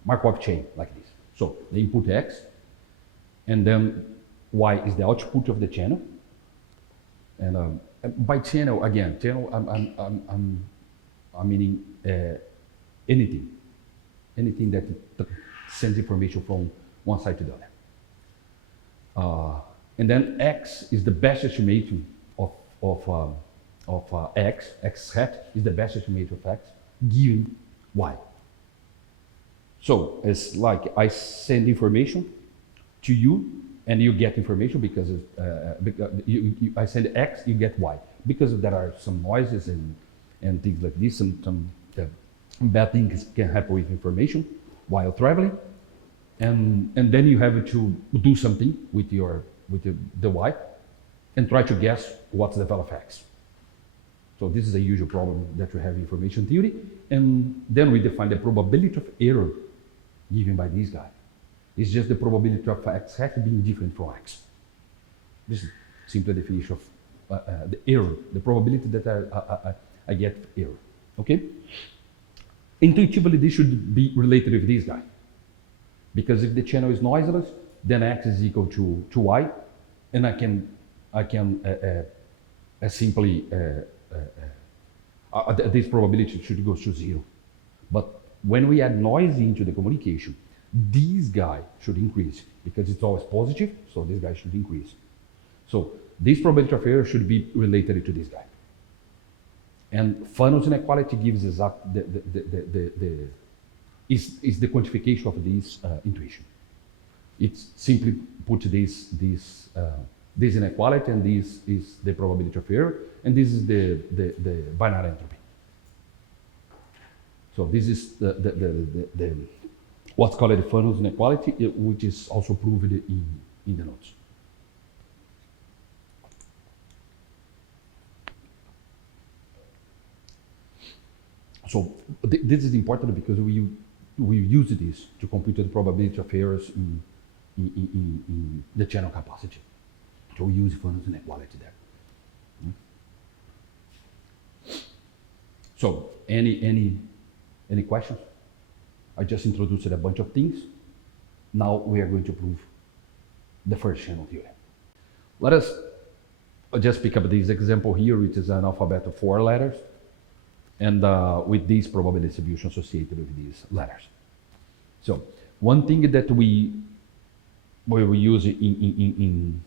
Markov chain like this. So the input X, and then Y is the output of the channel. And by channel, again, I'm meaning anything that sends information from one side to the other. And then X is the best estimation of X. X hat is the best estimation of X given Y. So it's like I send information to you and you get information because I send X, you get Y. Because there are some noises and and things like this. Some bad things can happen with information while traveling, and then you have to do something with the Y, and try to guess what's the value of X. So this is a usual problem that we have in information theory, and then we define the probability of error given by this guy. It's just the probability of X being different from X. This is simply a definition of the error, the probability that I get error. Okay? Intuitively, this should be related with this guy. Because if the channel is noiseless, then X is equal to Y, and I can simply, this probability should go to 0. But when we add noise into the communication, this guy should increase because it's always positive, so this guy should increase. So this probability of error should be related to this guy. And Fanon's inequality gives exact is the quantification of this intuition. It simply puts this inequality, and this is the probability of error, and this is the binary entropy. So this is the what's called the Fanon's inequality, which is also proved in the notes. So this is important because we use this to compute the probability of errors in the channel capacity. So we use Fanon's inequality there. So any questions? I just introduced a bunch of things. Now we are going to prove the first channel theory. Let us just pick up this example here, which is an alphabet of 4 letters, and with this probability distribution associated with these letters. So one thing that we use in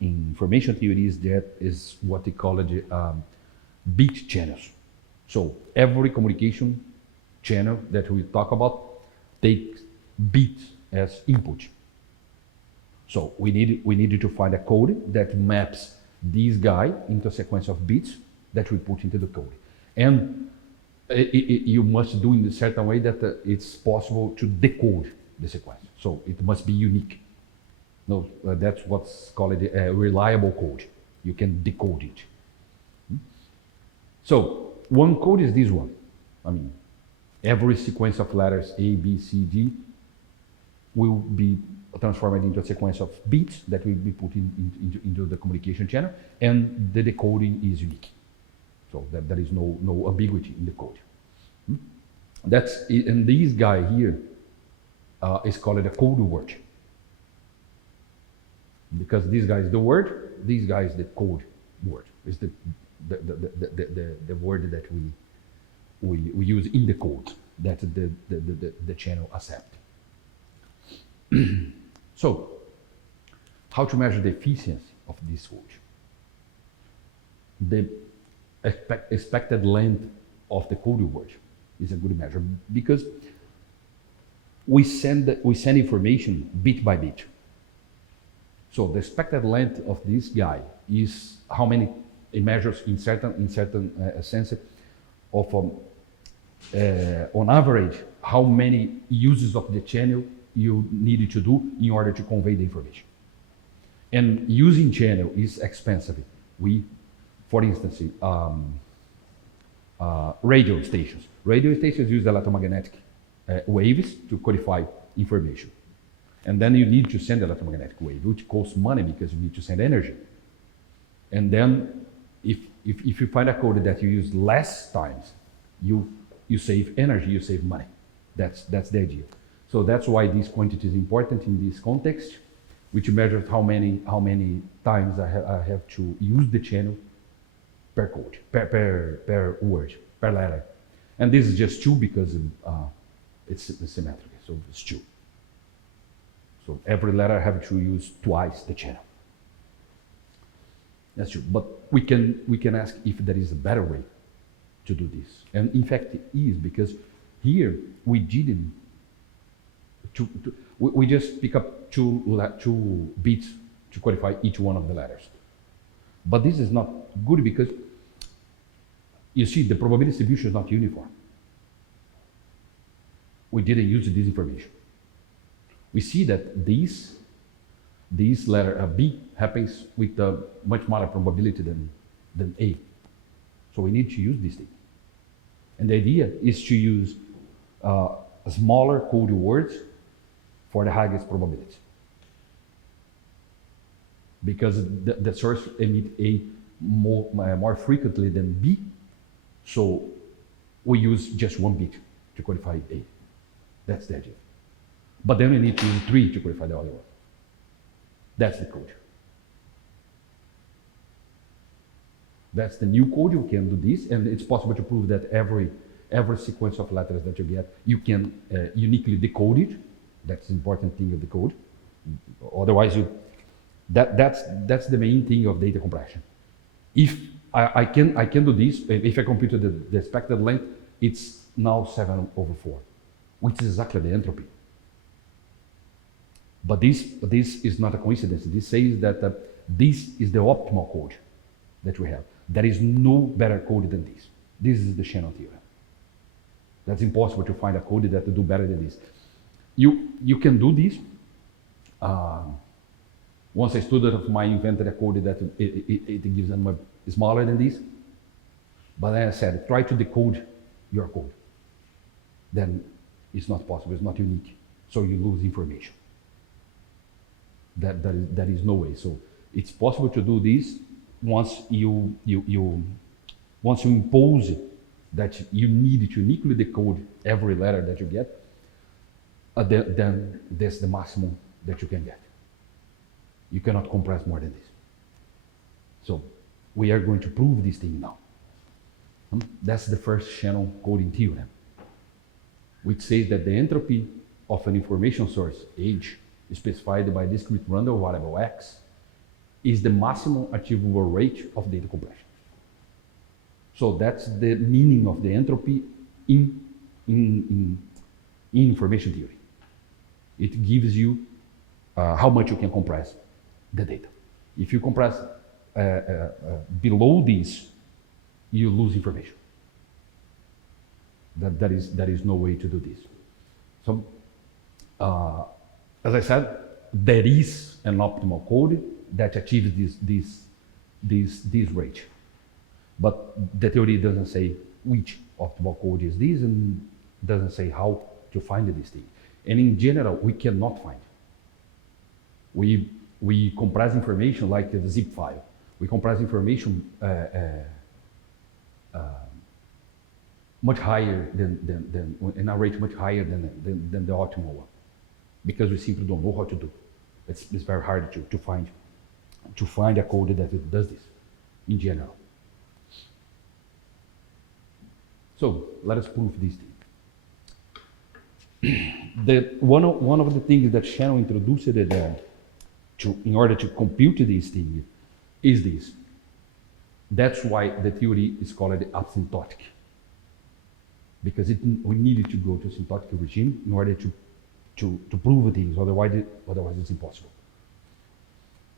information theory is what they call bit channels. So every communication channel that we talk about takes bits as input. So we needed to find a code that maps this guy into a sequence of bits that we put into the code. And you must do in a certain way that it's possible to decode the sequence. So it must be unique. No, that's what's called a reliable code. You can decode it. So one code is this one. I mean, every sequence of letters A, B, C, D will be transformed into a sequence of bits that will be put into the communication channel, and the decoding is unique. So that there is no ambiguity in the code. And this guy here is called a code word. Because this guy is the word, this guy is the code word. It's the word that we use in the code that the channel accepts. So, how to measure the efficiency of this code? The expected length of the code word is a good measure because we send information bit by bit. So the expected length of this guy is how many it measures in certain sense of on average how many uses of the channel you needed to do in order to convey the information. And using channel is expensive. For instance, radio stations. Radio stations use electromagnetic waves to codify information. And then you need to send electromagnetic wave, which costs money because you need to send energy. And then if you find a code that you use less times, you save energy, you save money. That's the idea. So that's why this quantity is important in this context, which measures how many times I have to use the channel per code, per word, per letter. And this is just 2 because it's symmetric, so it's 2. So every letter I have to use twice the channel. That's true. But we can ask if there is a better way to do this. And in fact it is, because here we didn't we just pick up 2 bits to qualify each one of the letters. But this is not good because You see, the probability distribution is not uniform. We didn't use this information. We see that this letter B happens with a much smaller probability than A. So we need to use this thing. And the idea is to use smaller code words for the highest probability. Because the source emits A more frequently than B, so we use just one bit to qualify A. That's the idea. But then we need to use 3 to qualify the other one. That's the code. That's the new code. You can do this, and it's possible to prove that every sequence of letters that you get, you can uniquely decode it. That's the important thing of the code. Otherwise, that's the main thing of data compression. If I can do this, if I compute the expected length, it's now 7/4, which is exactly the entropy. But this is not a coincidence. This says that this is the optimal code that we have. There is no better code than this. This is the Shannon theorem. That's impossible to find a code that will do better than this. You can do this. Once a student of mine invented a code that it gives them smaller than this. But as I said, try to decode your code. Then it's not possible, it's not unique. So you lose information. That is no way. So it's possible to do this once you impose that you need to uniquely decode every letter that you get, then that's the maximum that you can get. You cannot compress more than this. So we are going to prove this thing now. That's the first Shannon coding theorem, which says that the entropy of an information source, H, specified by a discrete random variable X, is the maximum achievable rate of data compression. So that's the meaning of the entropy in information theory. It gives you how much you can compress the data. If you compress below this, you lose information. There is no way to do this. So, as I said, there is an optimal code that achieves this rate. But the theory doesn't say which optimal code is this and doesn't say how to find this thing. And in general, we cannot find. We compress information like the zip file. We compress information much higher than in a rate much higher than the optimal one, because we simply don't know how to do. It's very hard to find a code that does this in general. So let us prove this thing. One of the things that Shannon introduced in order to compute this thing is this. That's why the theory is called asymptotic, because we needed to go to asymptotic regime in order to prove things. Otherwise it's impossible.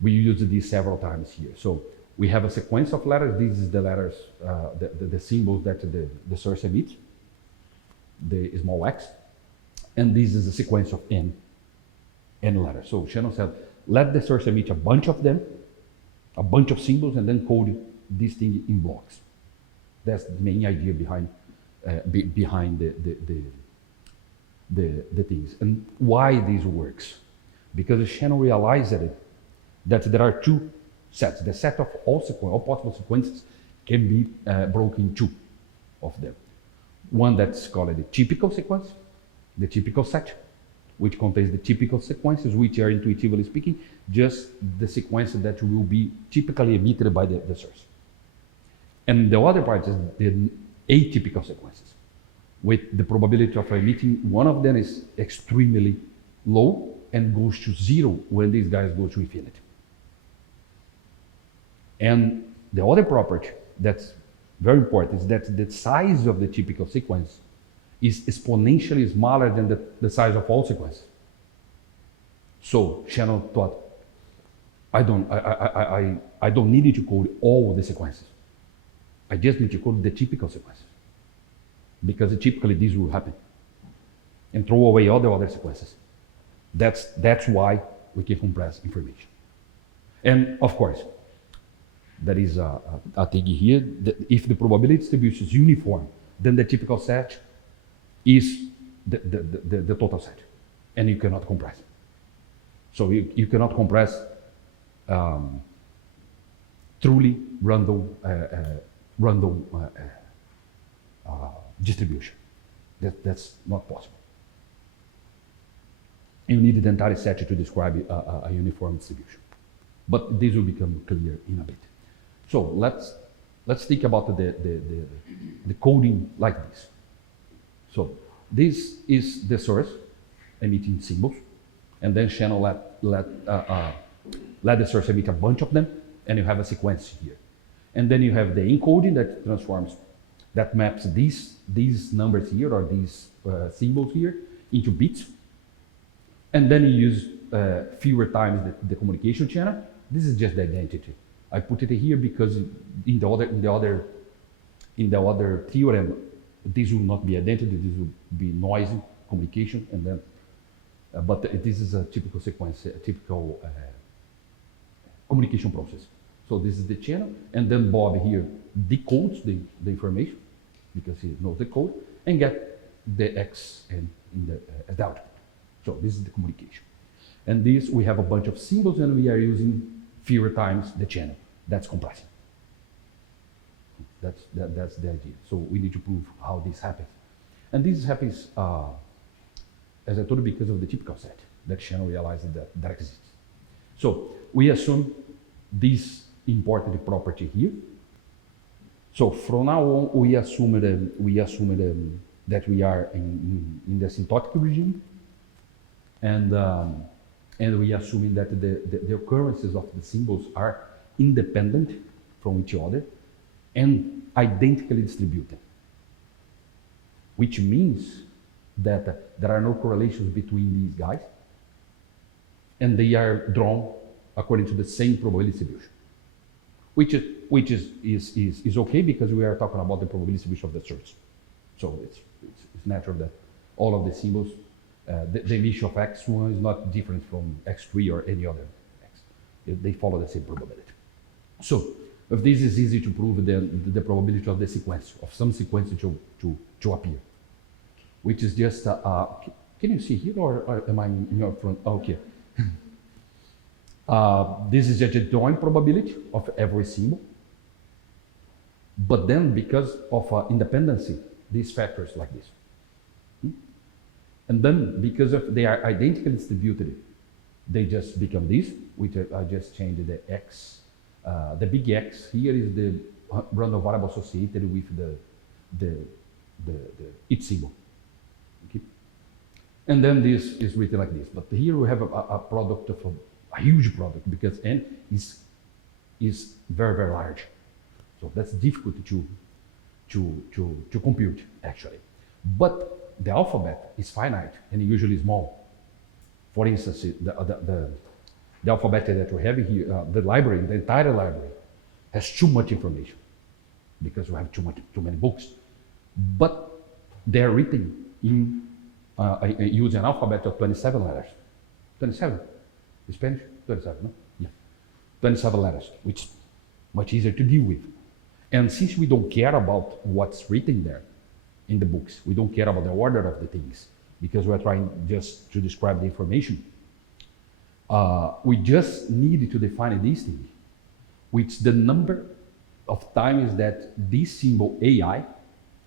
We used this several times here. So we have a sequence of letters. This is the letters, the symbols that the source emits, the small x, and this is a sequence of n letters. So Shannon said, let the source emit a bunch of them, a bunch of symbols, and then code this thing in blocks. That's the main idea behind the things. And why this works? Because Shannon realized that there are two sets. The set of all possible sequences can be broken in two of them. One that's called the typical sequence, the typical set, which contains the typical sequences, which are, intuitively speaking, just the sequence that will be typically emitted by the source. And the other part is the atypical sequences, with the probability of emitting one of them is extremely low and goes to 0 when these guys go to infinity. And the other property that's very important is that the size of the typical sequence is exponentially smaller than the size of all sequences. So Shannon thought, I don't need to code all the sequences. I just need to code the typical sequences, because typically this will happen, and throw away all the other sequences. That's why we can compress information. And of course, there is a thing here, that if the probability distribution is uniform, then the typical set is the total set, and you cannot compress it. So you cannot compress truly random distribution. That's not possible. You need the entire set to describe a uniform distribution. But this will become clear in a bit. So let's think about the coding like this. So this is the source emitting symbols, and then channel let the source emit a bunch of them, and you have a sequence here. And then you have the encoding that transforms, that maps these numbers here, or these symbols here, into bits. And then you use fewer times the communication channel. This is just the identity. I put it here because in the other theorem, this will not be identity. This will be noisy communication, and then. But this is a typical sequence, a typical communication process. So this is the channel, and then Bob here decodes the information because he knows the code, and get the X in the as the output. So this is the communication. And this, we have a bunch of symbols, and we are using fewer times the channel. That's compressing. That's the idea. So we need to prove how this happens. And this happens, as I told you, because of the typical set. That channel realizes that exists. So we assume this important property here. So from now on, we assume that we are in the asymptotic regime, and we assuming that the occurrences of the symbols are independent from each other and identically distributed, which means that there are no correlations between these guys, and they are drawn according to the same probability distribution, which is okay, because we are talking about the probability distribution of the source. So it's natural that all of the symbols, the emission of x1 is not different from x3 or any other x. They follow the same probability. So if this is easy to prove, then the probability of the sequence, of some sequence to appear, which is just, can you see here, or am I in your front? Okay. This is just a joint probability of every symbol. But then, because of independency, these factors like this. And then, because of they are identically distributed, they just become this, which I just changed the x. The big X here is the random variable associated with each symbol. Okay? And then this is written like this. But here we have a product of a huge product, because n is very, very large. So that's difficult to compute, actually. But the alphabet is finite and usually small. For instance, the alphabet that we have here, the library, the entire library, has too much information because we have too many books. But they're written in using an alphabet of 27 letters. 27. Spanish? 27, no? Yeah. 27 letters, which is much easier to deal with. And since we don't care about what's written there in the books, we don't care about the order of the things, because we're trying just to describe the information, we just need to define this thing, which the number of times that this symbol AI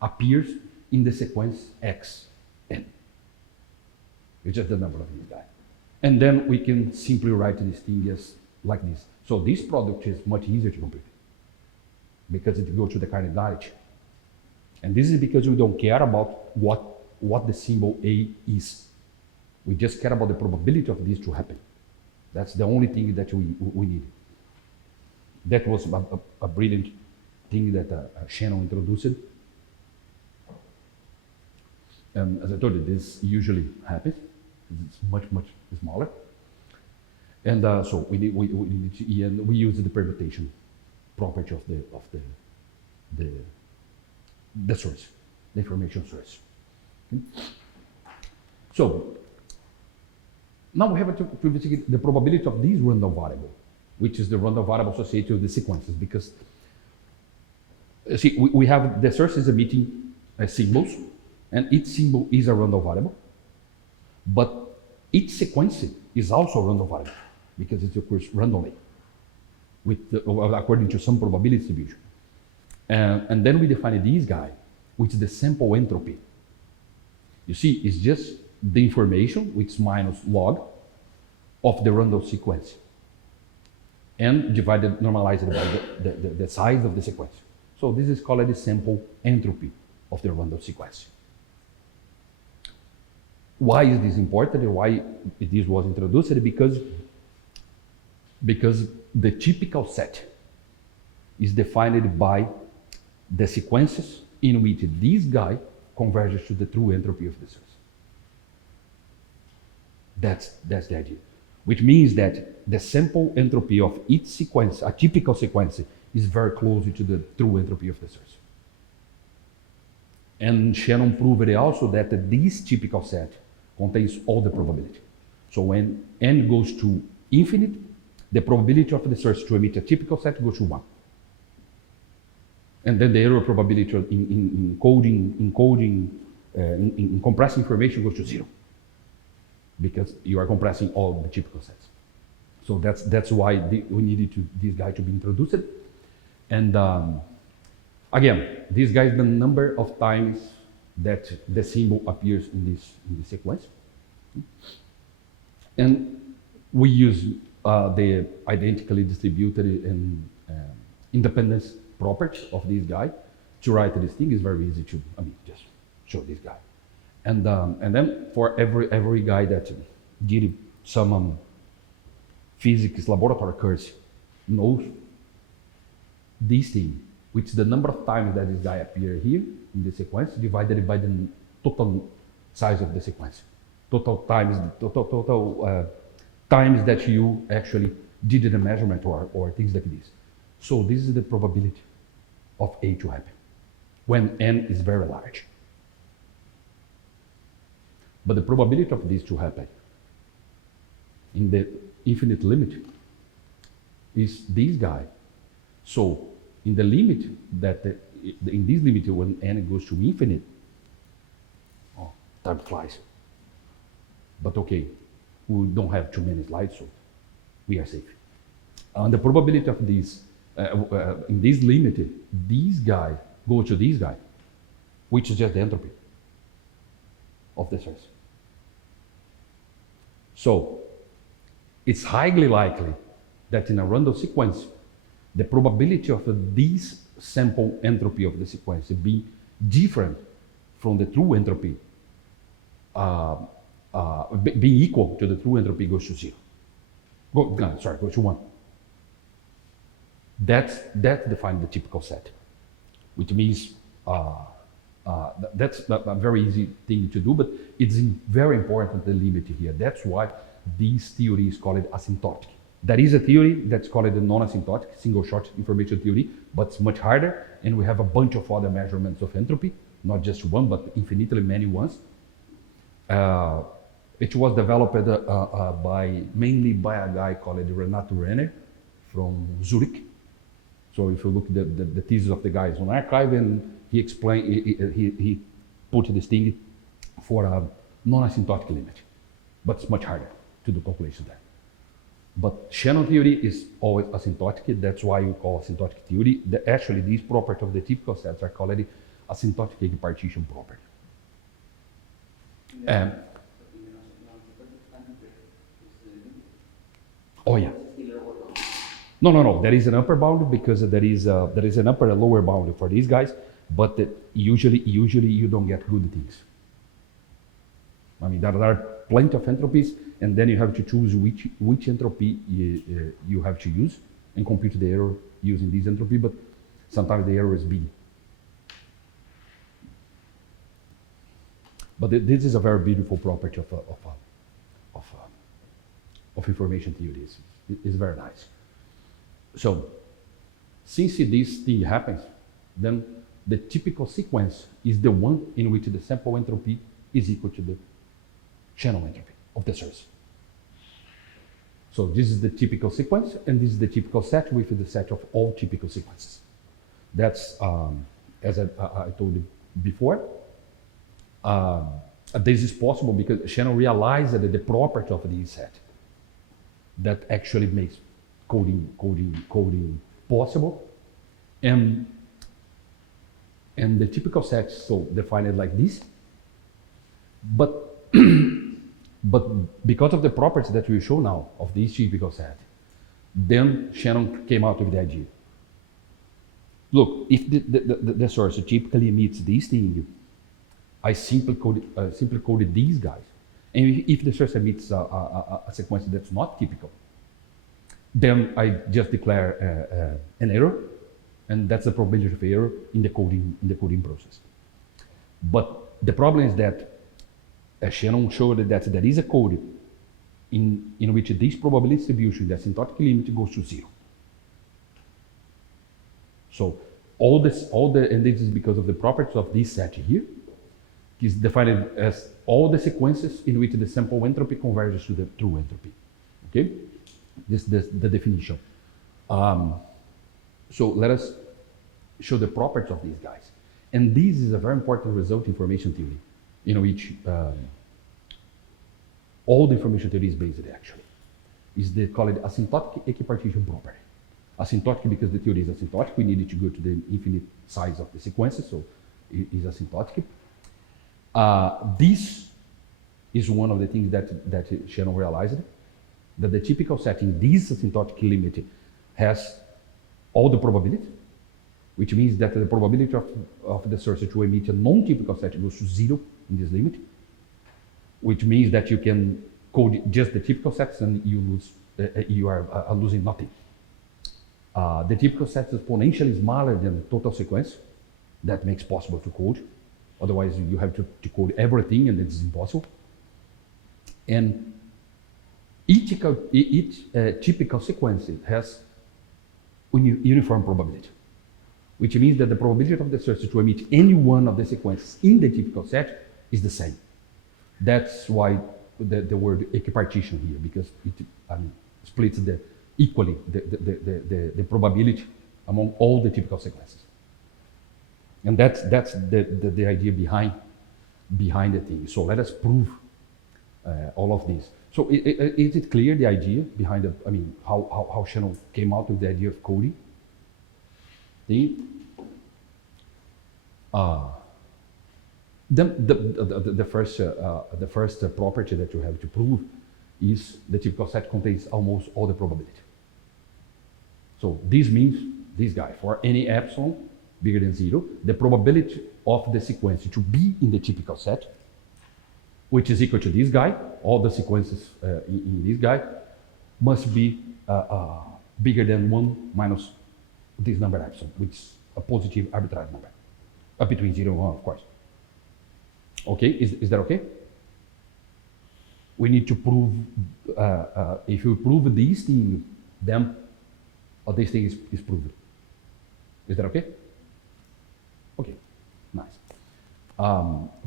appears in the sequence XN. It's just the number of this guy. And then we can simply write this thing as like this. So this product is much easier to compute, because it goes to the cardinality. And this is because we don't care about what the symbol A is. We just care about the probability of this to happen. That's the only thing that we need. That was a brilliant thing that Shannon introduced. As I told you, this usually happens. It's much smaller. And so we use the permutation property of the source, the information source. Okay? So now we have to investigate the probability of this random variable, which is the random variable associated with the sequences, because see, we have the source is emitting symbols, and each symbol is a random variable, but each sequence is also a random variable because it occurs randomly according to some probability distribution. And then we define this guy, which is the sample entropy. You see, it's just the information, which is minus log of the random sequence, and divided, normalized by the size of the sequence. So this is called the sample entropy of the random sequence. Why is this important and why this was introduced? Because the typical set is defined by the sequences in which this guy converges to the true entropy of the source. That's the idea. Which means that the sample entropy of each sequence, a typical sequence, is very close to the true entropy of the source. And Shannon proved also that this typical set contains all the probability. So when n goes to infinite, the probability of the source to emit a typical set goes to 1. And then the error probability in compressing information goes to 0, because you are compressing all the typical sets. So that's why we needed this guy to be introduced. And again, this guy is the number of times that the symbol appears in this sequence. And we use the identically distributed and independence property of this guy to write this thing. Is very easy to, just show this guy. And then for every guy that did some physics laboratory course knows this thing, which is the number of times that this guy appears here in the sequence divided by the total size of the sequence. Total times that you actually did the measurement or things like this. So this is the probability of A to happen when n is very large. But the probability of this to happen in the infinite limit is this guy. So in the limit in this limit when n goes to infinite, time flies. But okay, we don't have too many slides, so we are safe. And the probability of this, in this limit, this guy goes to this guy, which is just the entropy of the source. So it's highly likely that in a random sequence, the probability of this sample entropy of the sequence being different from the true entropy, being equal to the true entropy goes to 0. Goes to 1. That defines the typical set, which means that's a very easy thing to do, but it's very important, the limit here. That's why this theory is called asymptotic. There is a theory that's called the non-asymptotic, single shot information theory, but it's much harder, and we have a bunch of other measurements of entropy, not just one, but infinitely many ones. It was developed mainly by a guy called Renato Renner from Zurich. So if you look at the thesis of the guy is on archive, and he explained, he put this thing for a non-asymptotic limit, but it's much harder to do calculations there. But Shannon theory is always asymptotic. That's why we call asymptotic theory. Actually, these properties of the typical sets are called asymptotic equipartition property. Oh yeah. No. There is an upper bound because there is an upper and lower bound for these guys, but usually you don't get good things. There are plenty of entropies, and then you have to choose which entropy you have to use and compute the error using this entropy, but sometimes the error is big. But this is a very beautiful property of information theories. It's very nice. So, since this thing happens, then the typical sequence is the one in which the sample entropy is equal to the channel entropy of the source. So this is the typical sequence, and this is the typical set with the set of all typical sequences. That's, as I told you before, this is possible because Shannon realized that the property of this set that actually makes coding possible. And the typical set is so defined like this, but but because of the properties that we show now of this typical set, then Shannon came out with the idea. Look, if the source typically emits this thing, I simply coded these guys. And if the source emits a sequence that's not typical, then I just declare an error, and that's the probability of error in the coding process. But the problem is that Shannon showed that there is a code in which this probability distribution, the asymptotic limit, goes to 0. So and this is because of the properties of this set here, is defined as all the sequences in which the sample entropy converges to the true entropy. Okay, this is the definition. So let us show the properties of these guys, and this is a very important result in information theory, in which all the information theory is based actually. Is they call it asymptotic equipartition property. Asymptotic because the theory is asymptotic. We needed to go to the infinite size of the sequences, so it is asymptotic. This is one of the things that Shannon realized, that the typical set in this asymptotic limit has all the probability, which means that the probability of the source to emit a non-typical set goes to 0 in this limit, which means that you can code just the typical sets and you are losing nothing. The typical set is exponentially smaller than the total sequence. That makes possible to code. Otherwise, you have to code everything, and it's impossible. And each typical sequence has uniform probability, which means that the probability of the source to emit any one of the sequences in the typical set is the same. That's why the word equipartition here, because it splits equally the probability among all the typical sequences. And that's the idea behind the thing. So let us prove all of this. So is it clear the idea behind how Shannon came out with the idea of coding? The first property that you have to prove is the typical set contains almost all the probability. So this means this guy, for any epsilon bigger than 0, the probability of the sequence to be in the typical set, which is equal to this guy, all the sequences in this guy, must be bigger than 1 minus this number epsilon, which is a positive arbitrary number, between 0 and 1, of course. Okay, is that okay? We need to prove, if you prove this thing, then this thing is proved. Is that okay? Okay, nice.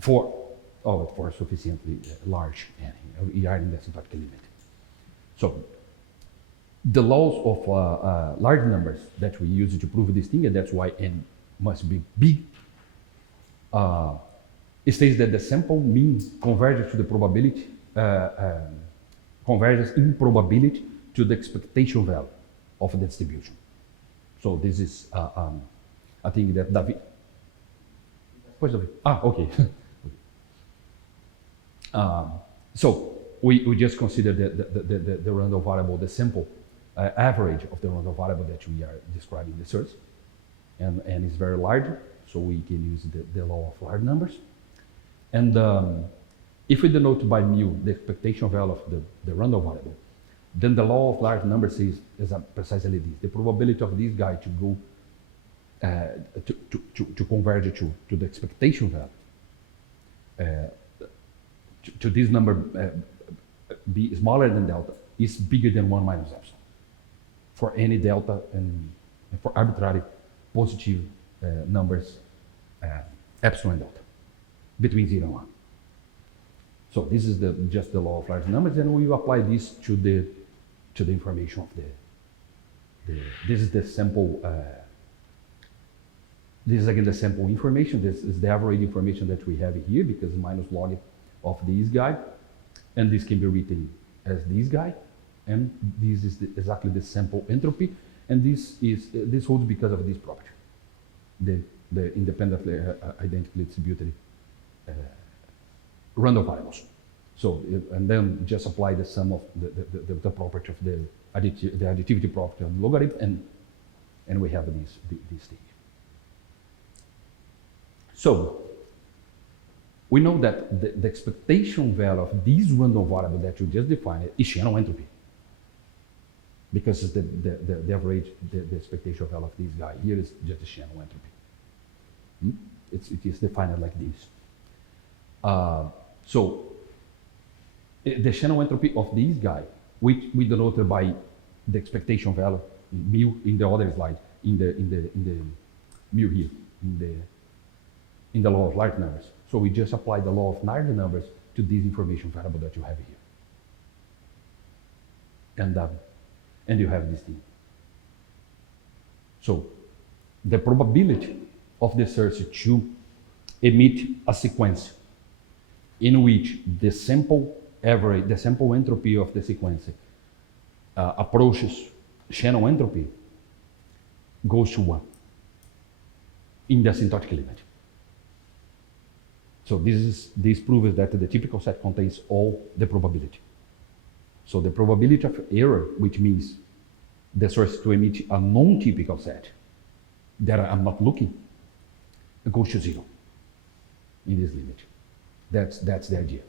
For sufficiently large n, we are in the asymptotic limit. So the laws of large numbers that we use to prove this thing, and that's why n must be big, it states that the sample mean converges to the probability, converges in probability to the expectation value of the distribution. So this is a thing that David. Okay. So we just consider the random variable, the sample average of the random variable that we are describing the search, and it's very large, so we can use the law of large numbers. And if we denote by mu the expectation value of the random variable, then the law of large numbers is precisely this: the probability of this guy to go to converge to the expectation value to this number be smaller than delta is bigger than 1 minus epsilon for any delta and for arbitrary positive numbers epsilon and delta between 0 and 1. So this is just the law of large numbers, and we apply this to the information of this is the sample. This is again the sample information. This is the average information that we have here because minus log of this guy, and this can be written as this guy, and this is exactly the sample entropy, and this holds because of this property, the independently identically distributed random variables. So and then just apply the sum of the property of the additivity property of the logarithm, and we have this thing. So we know that the expectation value of this random variable that you just defined is channel entropy, because it's the average, the expectation value of this guy here is just the channel entropy. It is defined like this. So the channel entropy of this guy, which we denoted by the expectation value mu in the other slide, in the mu here, in the law of large numbers. So we just apply the law of large numbers to this information variable that you have here. And you have this thing. So the probability of the search to emit a sequence in which the sample average, the sample entropy of the sequence approaches channel entropy goes to 1 in the asymptotic limit. So this proves that the typical set contains all the probability. So the probability of error, which means the source to emit a non-typical set that I'm not looking, goes to 0 in this limit. That's the idea.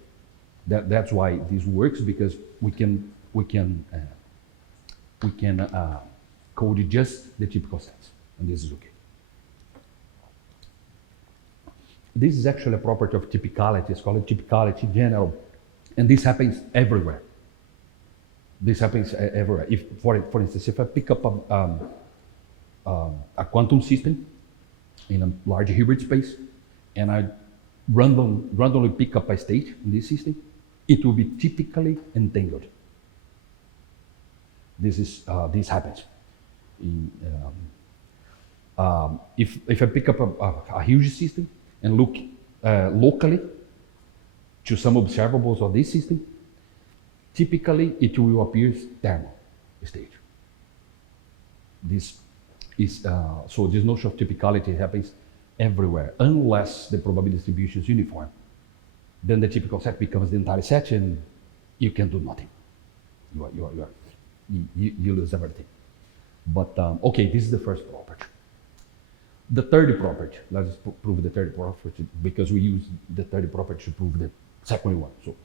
That's why this works, because we can code just the typical sets, and this is okay. This is actually a property of typicality. It's called typicality general, and this happens everywhere. This happens everywhere. If, for instance, if I pick up a quantum system in a large Hilbert space, and I randomly pick up a state in this system, it will be typically entangled. This happens. If I pick up a huge system and look locally to some observables of this system, typically it will appear thermal state. This is so this notion of typicality happens everywhere unless the probability distribution is uniform. Then the typical set becomes the entire set, and you can do nothing. You lose everything. But okay, this is the first property. The third property, let's prove the third property, because we use the third property to prove the second one. So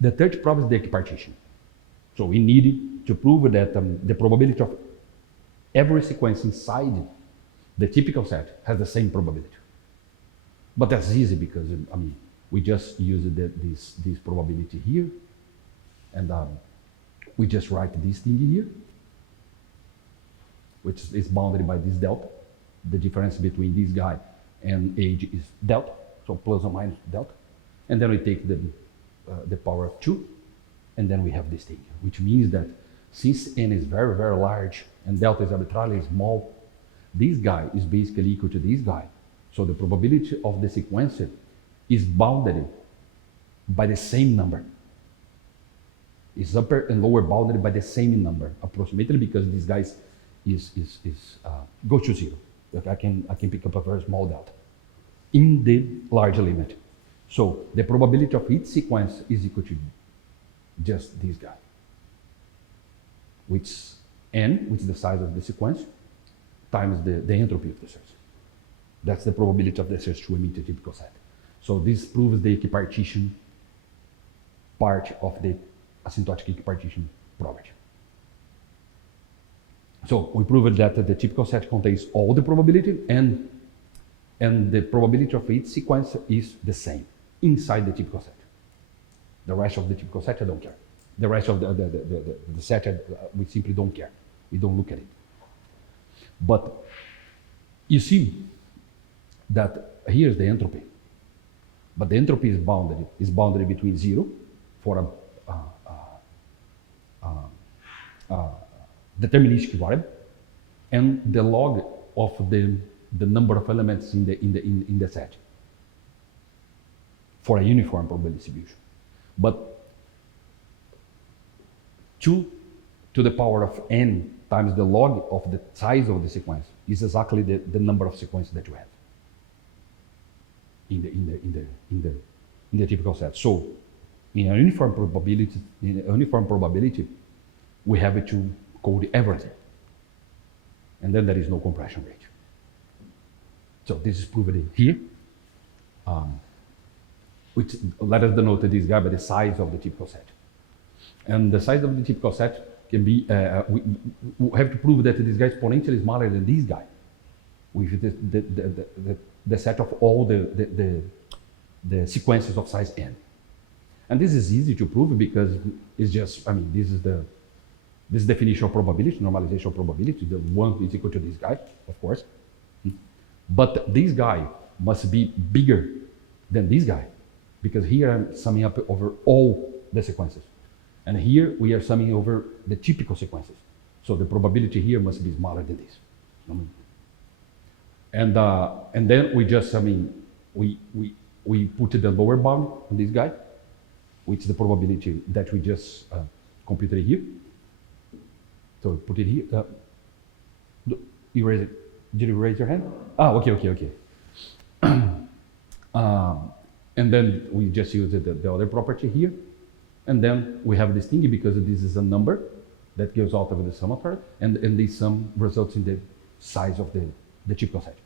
the third property is the equipartition. So we need to prove that the probability of every sequence inside the typical set has the same probability. But that's easy because we just use this probability here, and we just write this thing here, which is bounded by this delta. The difference between this guy and age is delta, so plus or minus delta. And then we take the power of 2, and then we have this thing, which means that since n is very, very large and delta is arbitrarily small, this guy is basically equal to this guy. So the probability of the sequencer is bounded by the same number. It's upper and lower bounded by the same number, approximately, because this guy goes to 0. I can pick up a very small delta in the large limit. So the probability of each sequence is equal to just this guy, which n, which is the size of the sequence, times the entropy of the search. That's the probability of the search to emit a typical set. So this proves the equipartition part of the asymptotic equipartition property. So we proved that the typical set contains all the probability, and the probability of each sequence is the same inside the typical set. The rest of the typical set, I don't care. The rest of the set, we simply don't care. We don't look at it. But you see that here's the entropy. But the entropy is bounded between 0 for a deterministic variable and the log of the number of elements in the set for a uniform probability distribution. But 2 to the power of n times the log of the size of the sequence is exactly the number of sequences that you have in the typical set. So in a uniform probability, we have to code everything. And then there is no compression rate. So this is proven here. Which let us denote this guy by the size of the typical set. And the size of the typical set can be, we have to prove that this guy is exponentially smaller than this guy, with the set of all the sequences of size n. And this is easy to prove because it's just, I mean, this is definition of probability, normalization of probability. The 1 is equal to this guy, of course. But this guy must be bigger than this guy, because here I'm summing up over all the sequences. And here we are summing over the typical sequences. So the probability here must be smaller than this. And then we just, I mean, we put the lower bound on this guy, which is the probability that we just computed here. So put it here. You raise it. Did you raise your hand? Ah, okay. And then we just use the other property here. And then we have this thing because this is a number that goes out of the summatory, and this sum results in the size of the typical set,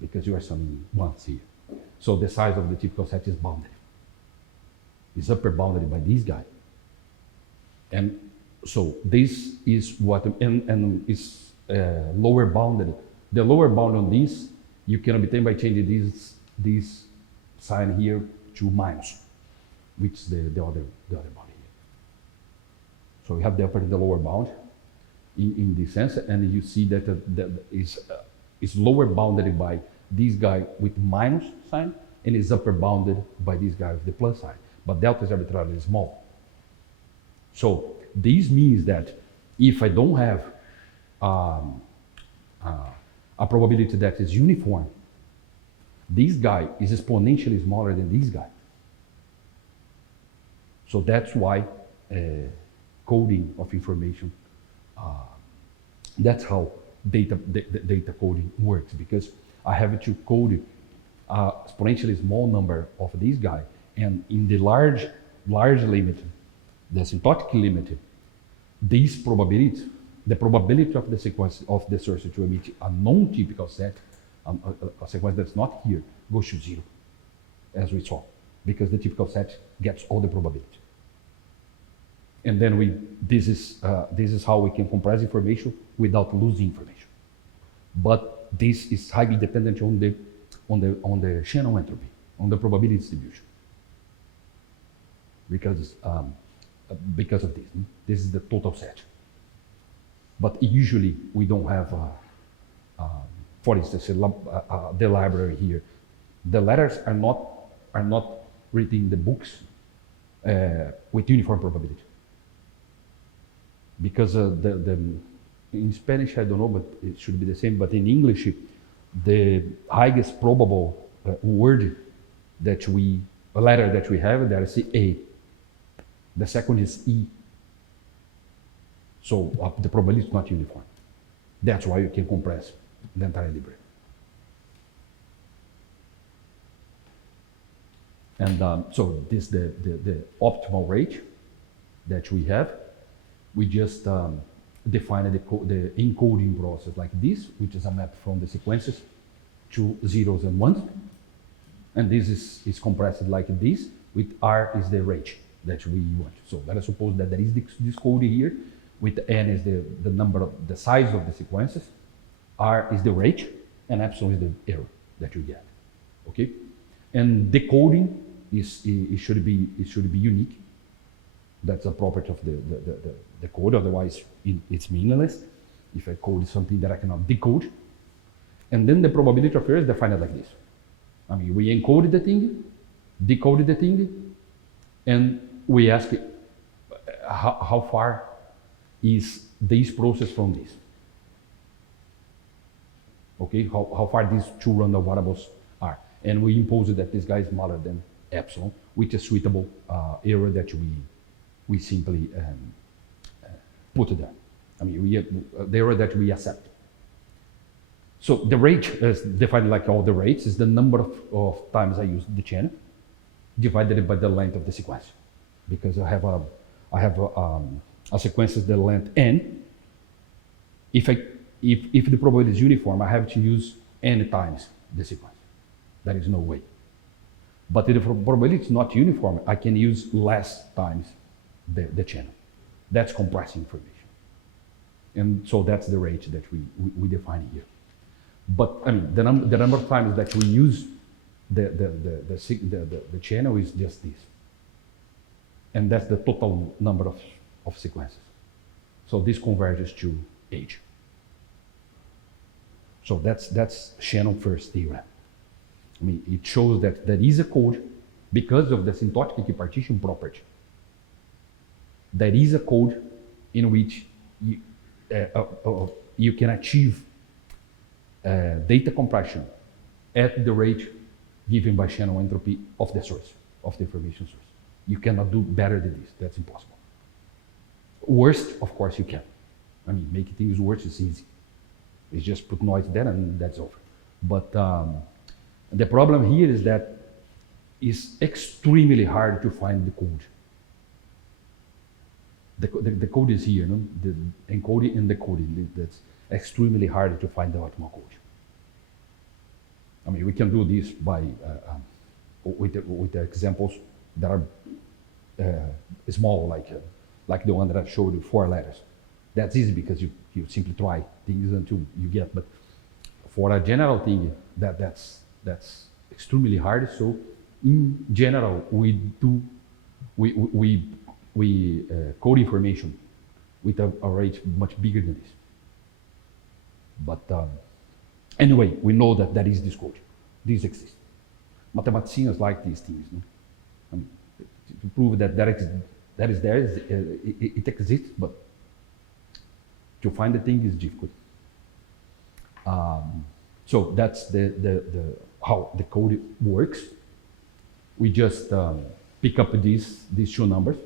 because you are summing once here. So the size of the typical set is bounded. It's upper bounded by this guy. And so this is what, and is lower bounded. The lower bound on this, you can obtain by changing this sign here to minus, which is the other bound here. So we have the upper and the lower bound in this sense, and you see that is lower bounded by this guy with minus sign, and is upper bounded by this guy with the plus sign. But delta is arbitrarily small. So this means that if I don't have a probability that is uniform, this guy is exponentially smaller than this guy. So that's why coding of information, that's how data coding works, because I have to code exponentially small number of this guy, and in the large limit, the asymptotic limit, this probability, the probability of the sequence of the source to emit a non-typical set, a sequence that's not here, goes to 0, as we saw, because the typical set gets all the probability. And then this is how we can compress information without losing information. But this is highly dependent on the Shannon entropy, on the probability distribution. Because of this. This is the total set. But usually we don't have, for instance, the library here. The letters are not written in the books with uniform probability. Because in Spanish, I don't know, but it should be the same. But in English, the highest probable word a letter that we have, there is A. The second is E. So the probability is not uniform. That's why you can compress the entire library. And so this is the optimal rate that we have. We just define the encoding process like this, which is a map from the sequences to zeros and ones. And this is compressed like this, with R is the rate that we want. So let us suppose that there is this code here, with N is the number of the size of the sequences, R is the rate, and epsilon is the error that you get. Okay? And decoding it should be unique. That's a property of the code, otherwise it's meaningless. if I code something that I cannot decode. And then the probability of error is defined like this. I mean, we encoded the thing, decoded the thing, and we ask how far is this process from this. Okay, how far these two random variables are. And we impose that this guy is smaller than epsilon, with a suitable error that we simply put there. I mean, the error that we accept. So the rate is defined like all the rates, is the number of times I use the channel divided by the length of the sequence. Because I have a sequence is the length n. If the probability is uniform, I have to use n times the sequence. There is no way. But if the probability is not uniform, I can use less times the channel. That's compressing information. And so that's the rate that we define here. But I mean, the number of times that we use the channel is just this. And that's the total number of sequences. So this converges to H. So that's Shannon first theorem. I mean, it shows that there is a code because of the syntactic equipartition property. There is a code in which you can achieve data compression at the rate given by Shannon entropy of the source, of the information source. You cannot do better than this. That's impossible. Worst, of course, you can. I mean, making things worse is easy. It's just put noise there and that's over. But the problem here is that it's extremely hard to find the code. The code is here, no? The encoding and decoding. That's extremely hard to find the optimal code. I mean, we can do this by with the examples that are small, like the one that I showed you, 4 letters. That's easy because you simply try things until you get. But for a general thing, that's extremely hard. So in general, we code information with a rate much bigger than this. But anyway, we know that there is this code. This exists. Mathematicians like these things. No? I mean, to prove that it exists, but to find the thing is difficult. So that's the how the code works. We just pick up these 2 numbers,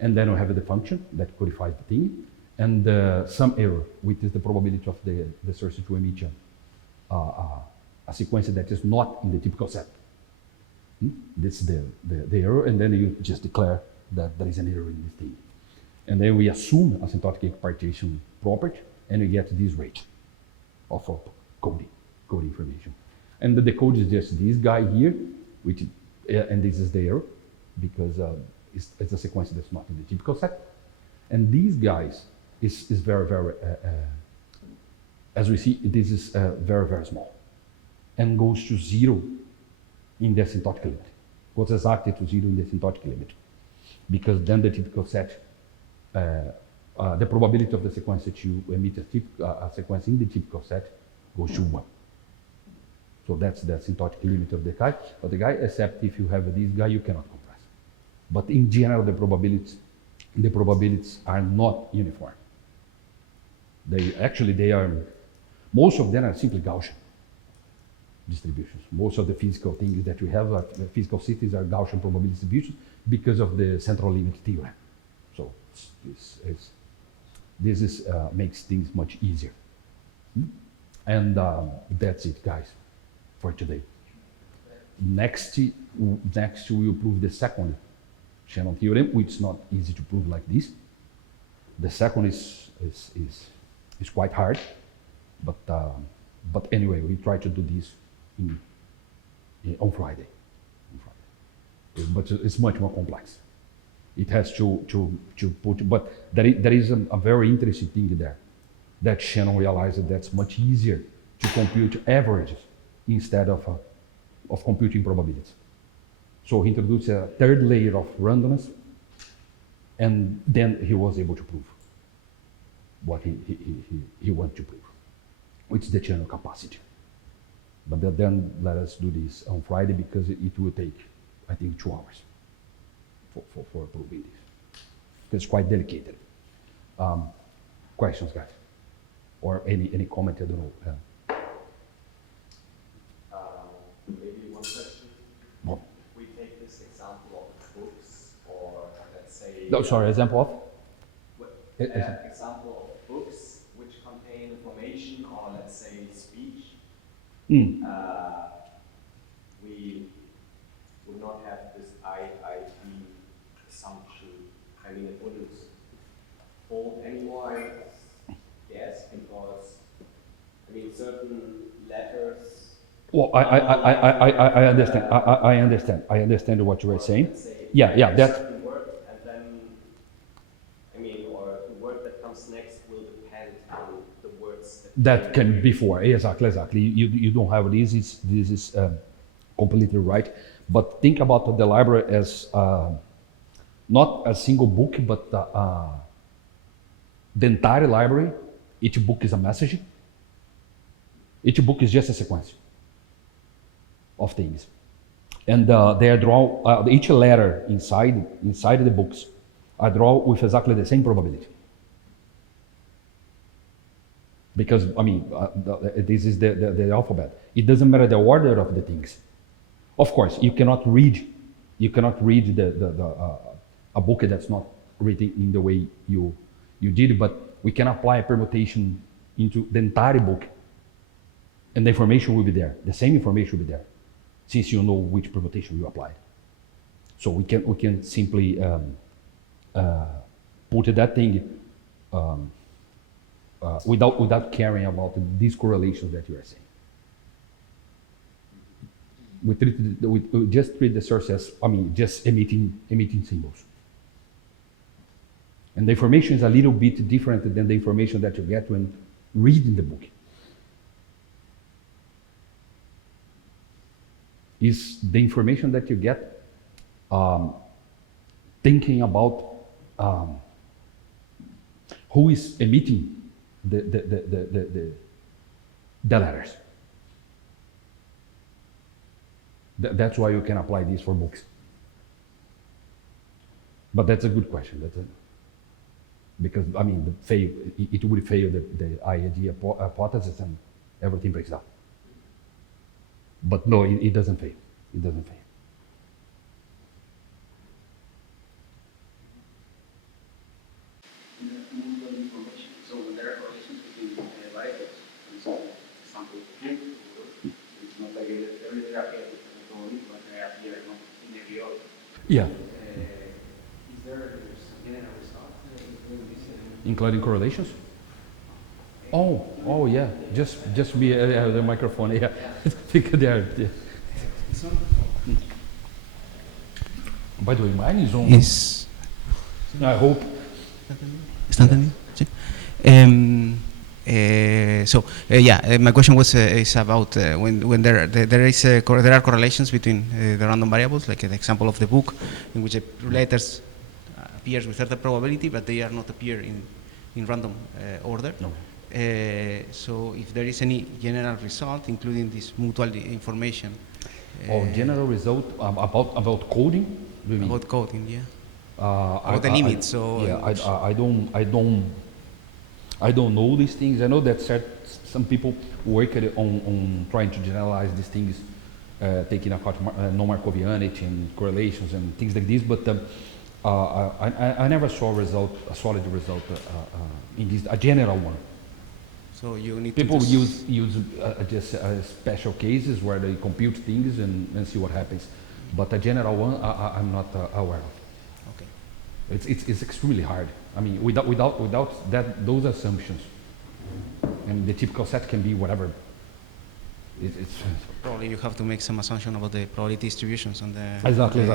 and then we have the function that codifies the thing, and some error, which is the probability of the source to emit a sequence that is not in the typical set. This is the error, and then you just declare that there is an error in this thing. And then we assume a syntactic equipartition property, and we get this rate of code information. And the code is just this guy here, which and this is the error, because it's a sequence that's not in the typical set. And these guys is very, very, as we see, this is very, very small, and goes to 0 in the asymptotic limit. Goes exactly to 0 in the asymptotic limit, because then the typical set, the probability of the sequence that you emit a sequence in the typical set goes to 1. So that's the asymptotic limit of the guy, except if you have this guy, you cannot compress. But in general, the probabilities are not uniform. They are, most of them are simply Gaussian distributions. Most of the physical things that we have, physical cities, are Gaussian probability distributions because of the central limit theorem. So this makes things much easier. And that's it, guys, for today. Next we'll prove the second Shannon theorem, which is not easy to prove like this. The second is quite hard, but anyway, we try to do this on Friday. But it's much more complex. It has to put, but there is a very interesting thing there, that Shannon realized that's much easier to compute averages instead of computing probabilities. So he introduced a 3rd layer of randomness, and then he was able to prove what he wants to prove, which is the channel capacity. But then let us do this on Friday because it will take, I think, 2 hours for proving this. It's quite delicate. Questions, guys? Or any comment, I don't know. Maybe one question. Well, If we take this example of books, or let's say... no, sorry, example of? Example of books which contain information, or let's say speech. Mm. We would not have this IIT assumption. I mean, it wouldn't hold anymore. Yes, because I mean, certain letters. Well, I understand. I understand. I understand what you were saying. Yeah, that. Certain word, and then, I mean, or the word that comes next will depend on the words That came before. Exactly. You don't have this. This is completely right. But think about the library as not a single book, but the entire library. Each book is a message. Each book is just a sequence of things, and they are drawn. Each letter inside the books are drawn with exactly the same probability. Because I mean, this is the alphabet. It doesn't matter the order of the things. Of course, you cannot read a book that's not written in the way you did, but we can apply a permutation into the entire book, and the information will be there. The same information will be there, since you know which permutation you applied. So we can simply put that thing without caring about these correlations that you are saying. We just treat the source as, I mean, just emitting symbols. And the information is a little bit different than the information that you get when reading the book. Is the information that you get thinking about who is emitting the letters. That's why you can apply this for books. But that's a good question. Because I mean, it would fail the IAG hypothesis, and everything breaks down. But no, it doesn't fail. It doesn't fail. Mutual information. So when there are correlations between variables, for example, it's not like every day appear different, but they appear not in every order. Yeah. Is there some general result including this? Including correlations? Oh yeah. Just be the microphone. Yeah. Because they are. Yeah. By the way, mine is on. Is I hope. ¿Está entendido? Sí. My question was is about when there are correlations between the random variables, like the example of the book, in which the letters appears with certain probability, but they are not appear in random order. No. So if there is any general result, including this mutual information. General result about coding? Do you mean? About coding, yeah. About the limits. I don't know these things. I know that some people work on trying to generalize these things, taking account non-Markovianity and correlations and things like this. But I never saw a solid result in this, a general one. So you need people to use just special cases where they compute things and see what happens. But a general one, I'm not aware of. Okay. It's extremely hard. I mean, without those assumptions, and the typical set can be whatever. It's probably you have to make some assumption about the probability distributions on the. Exactly.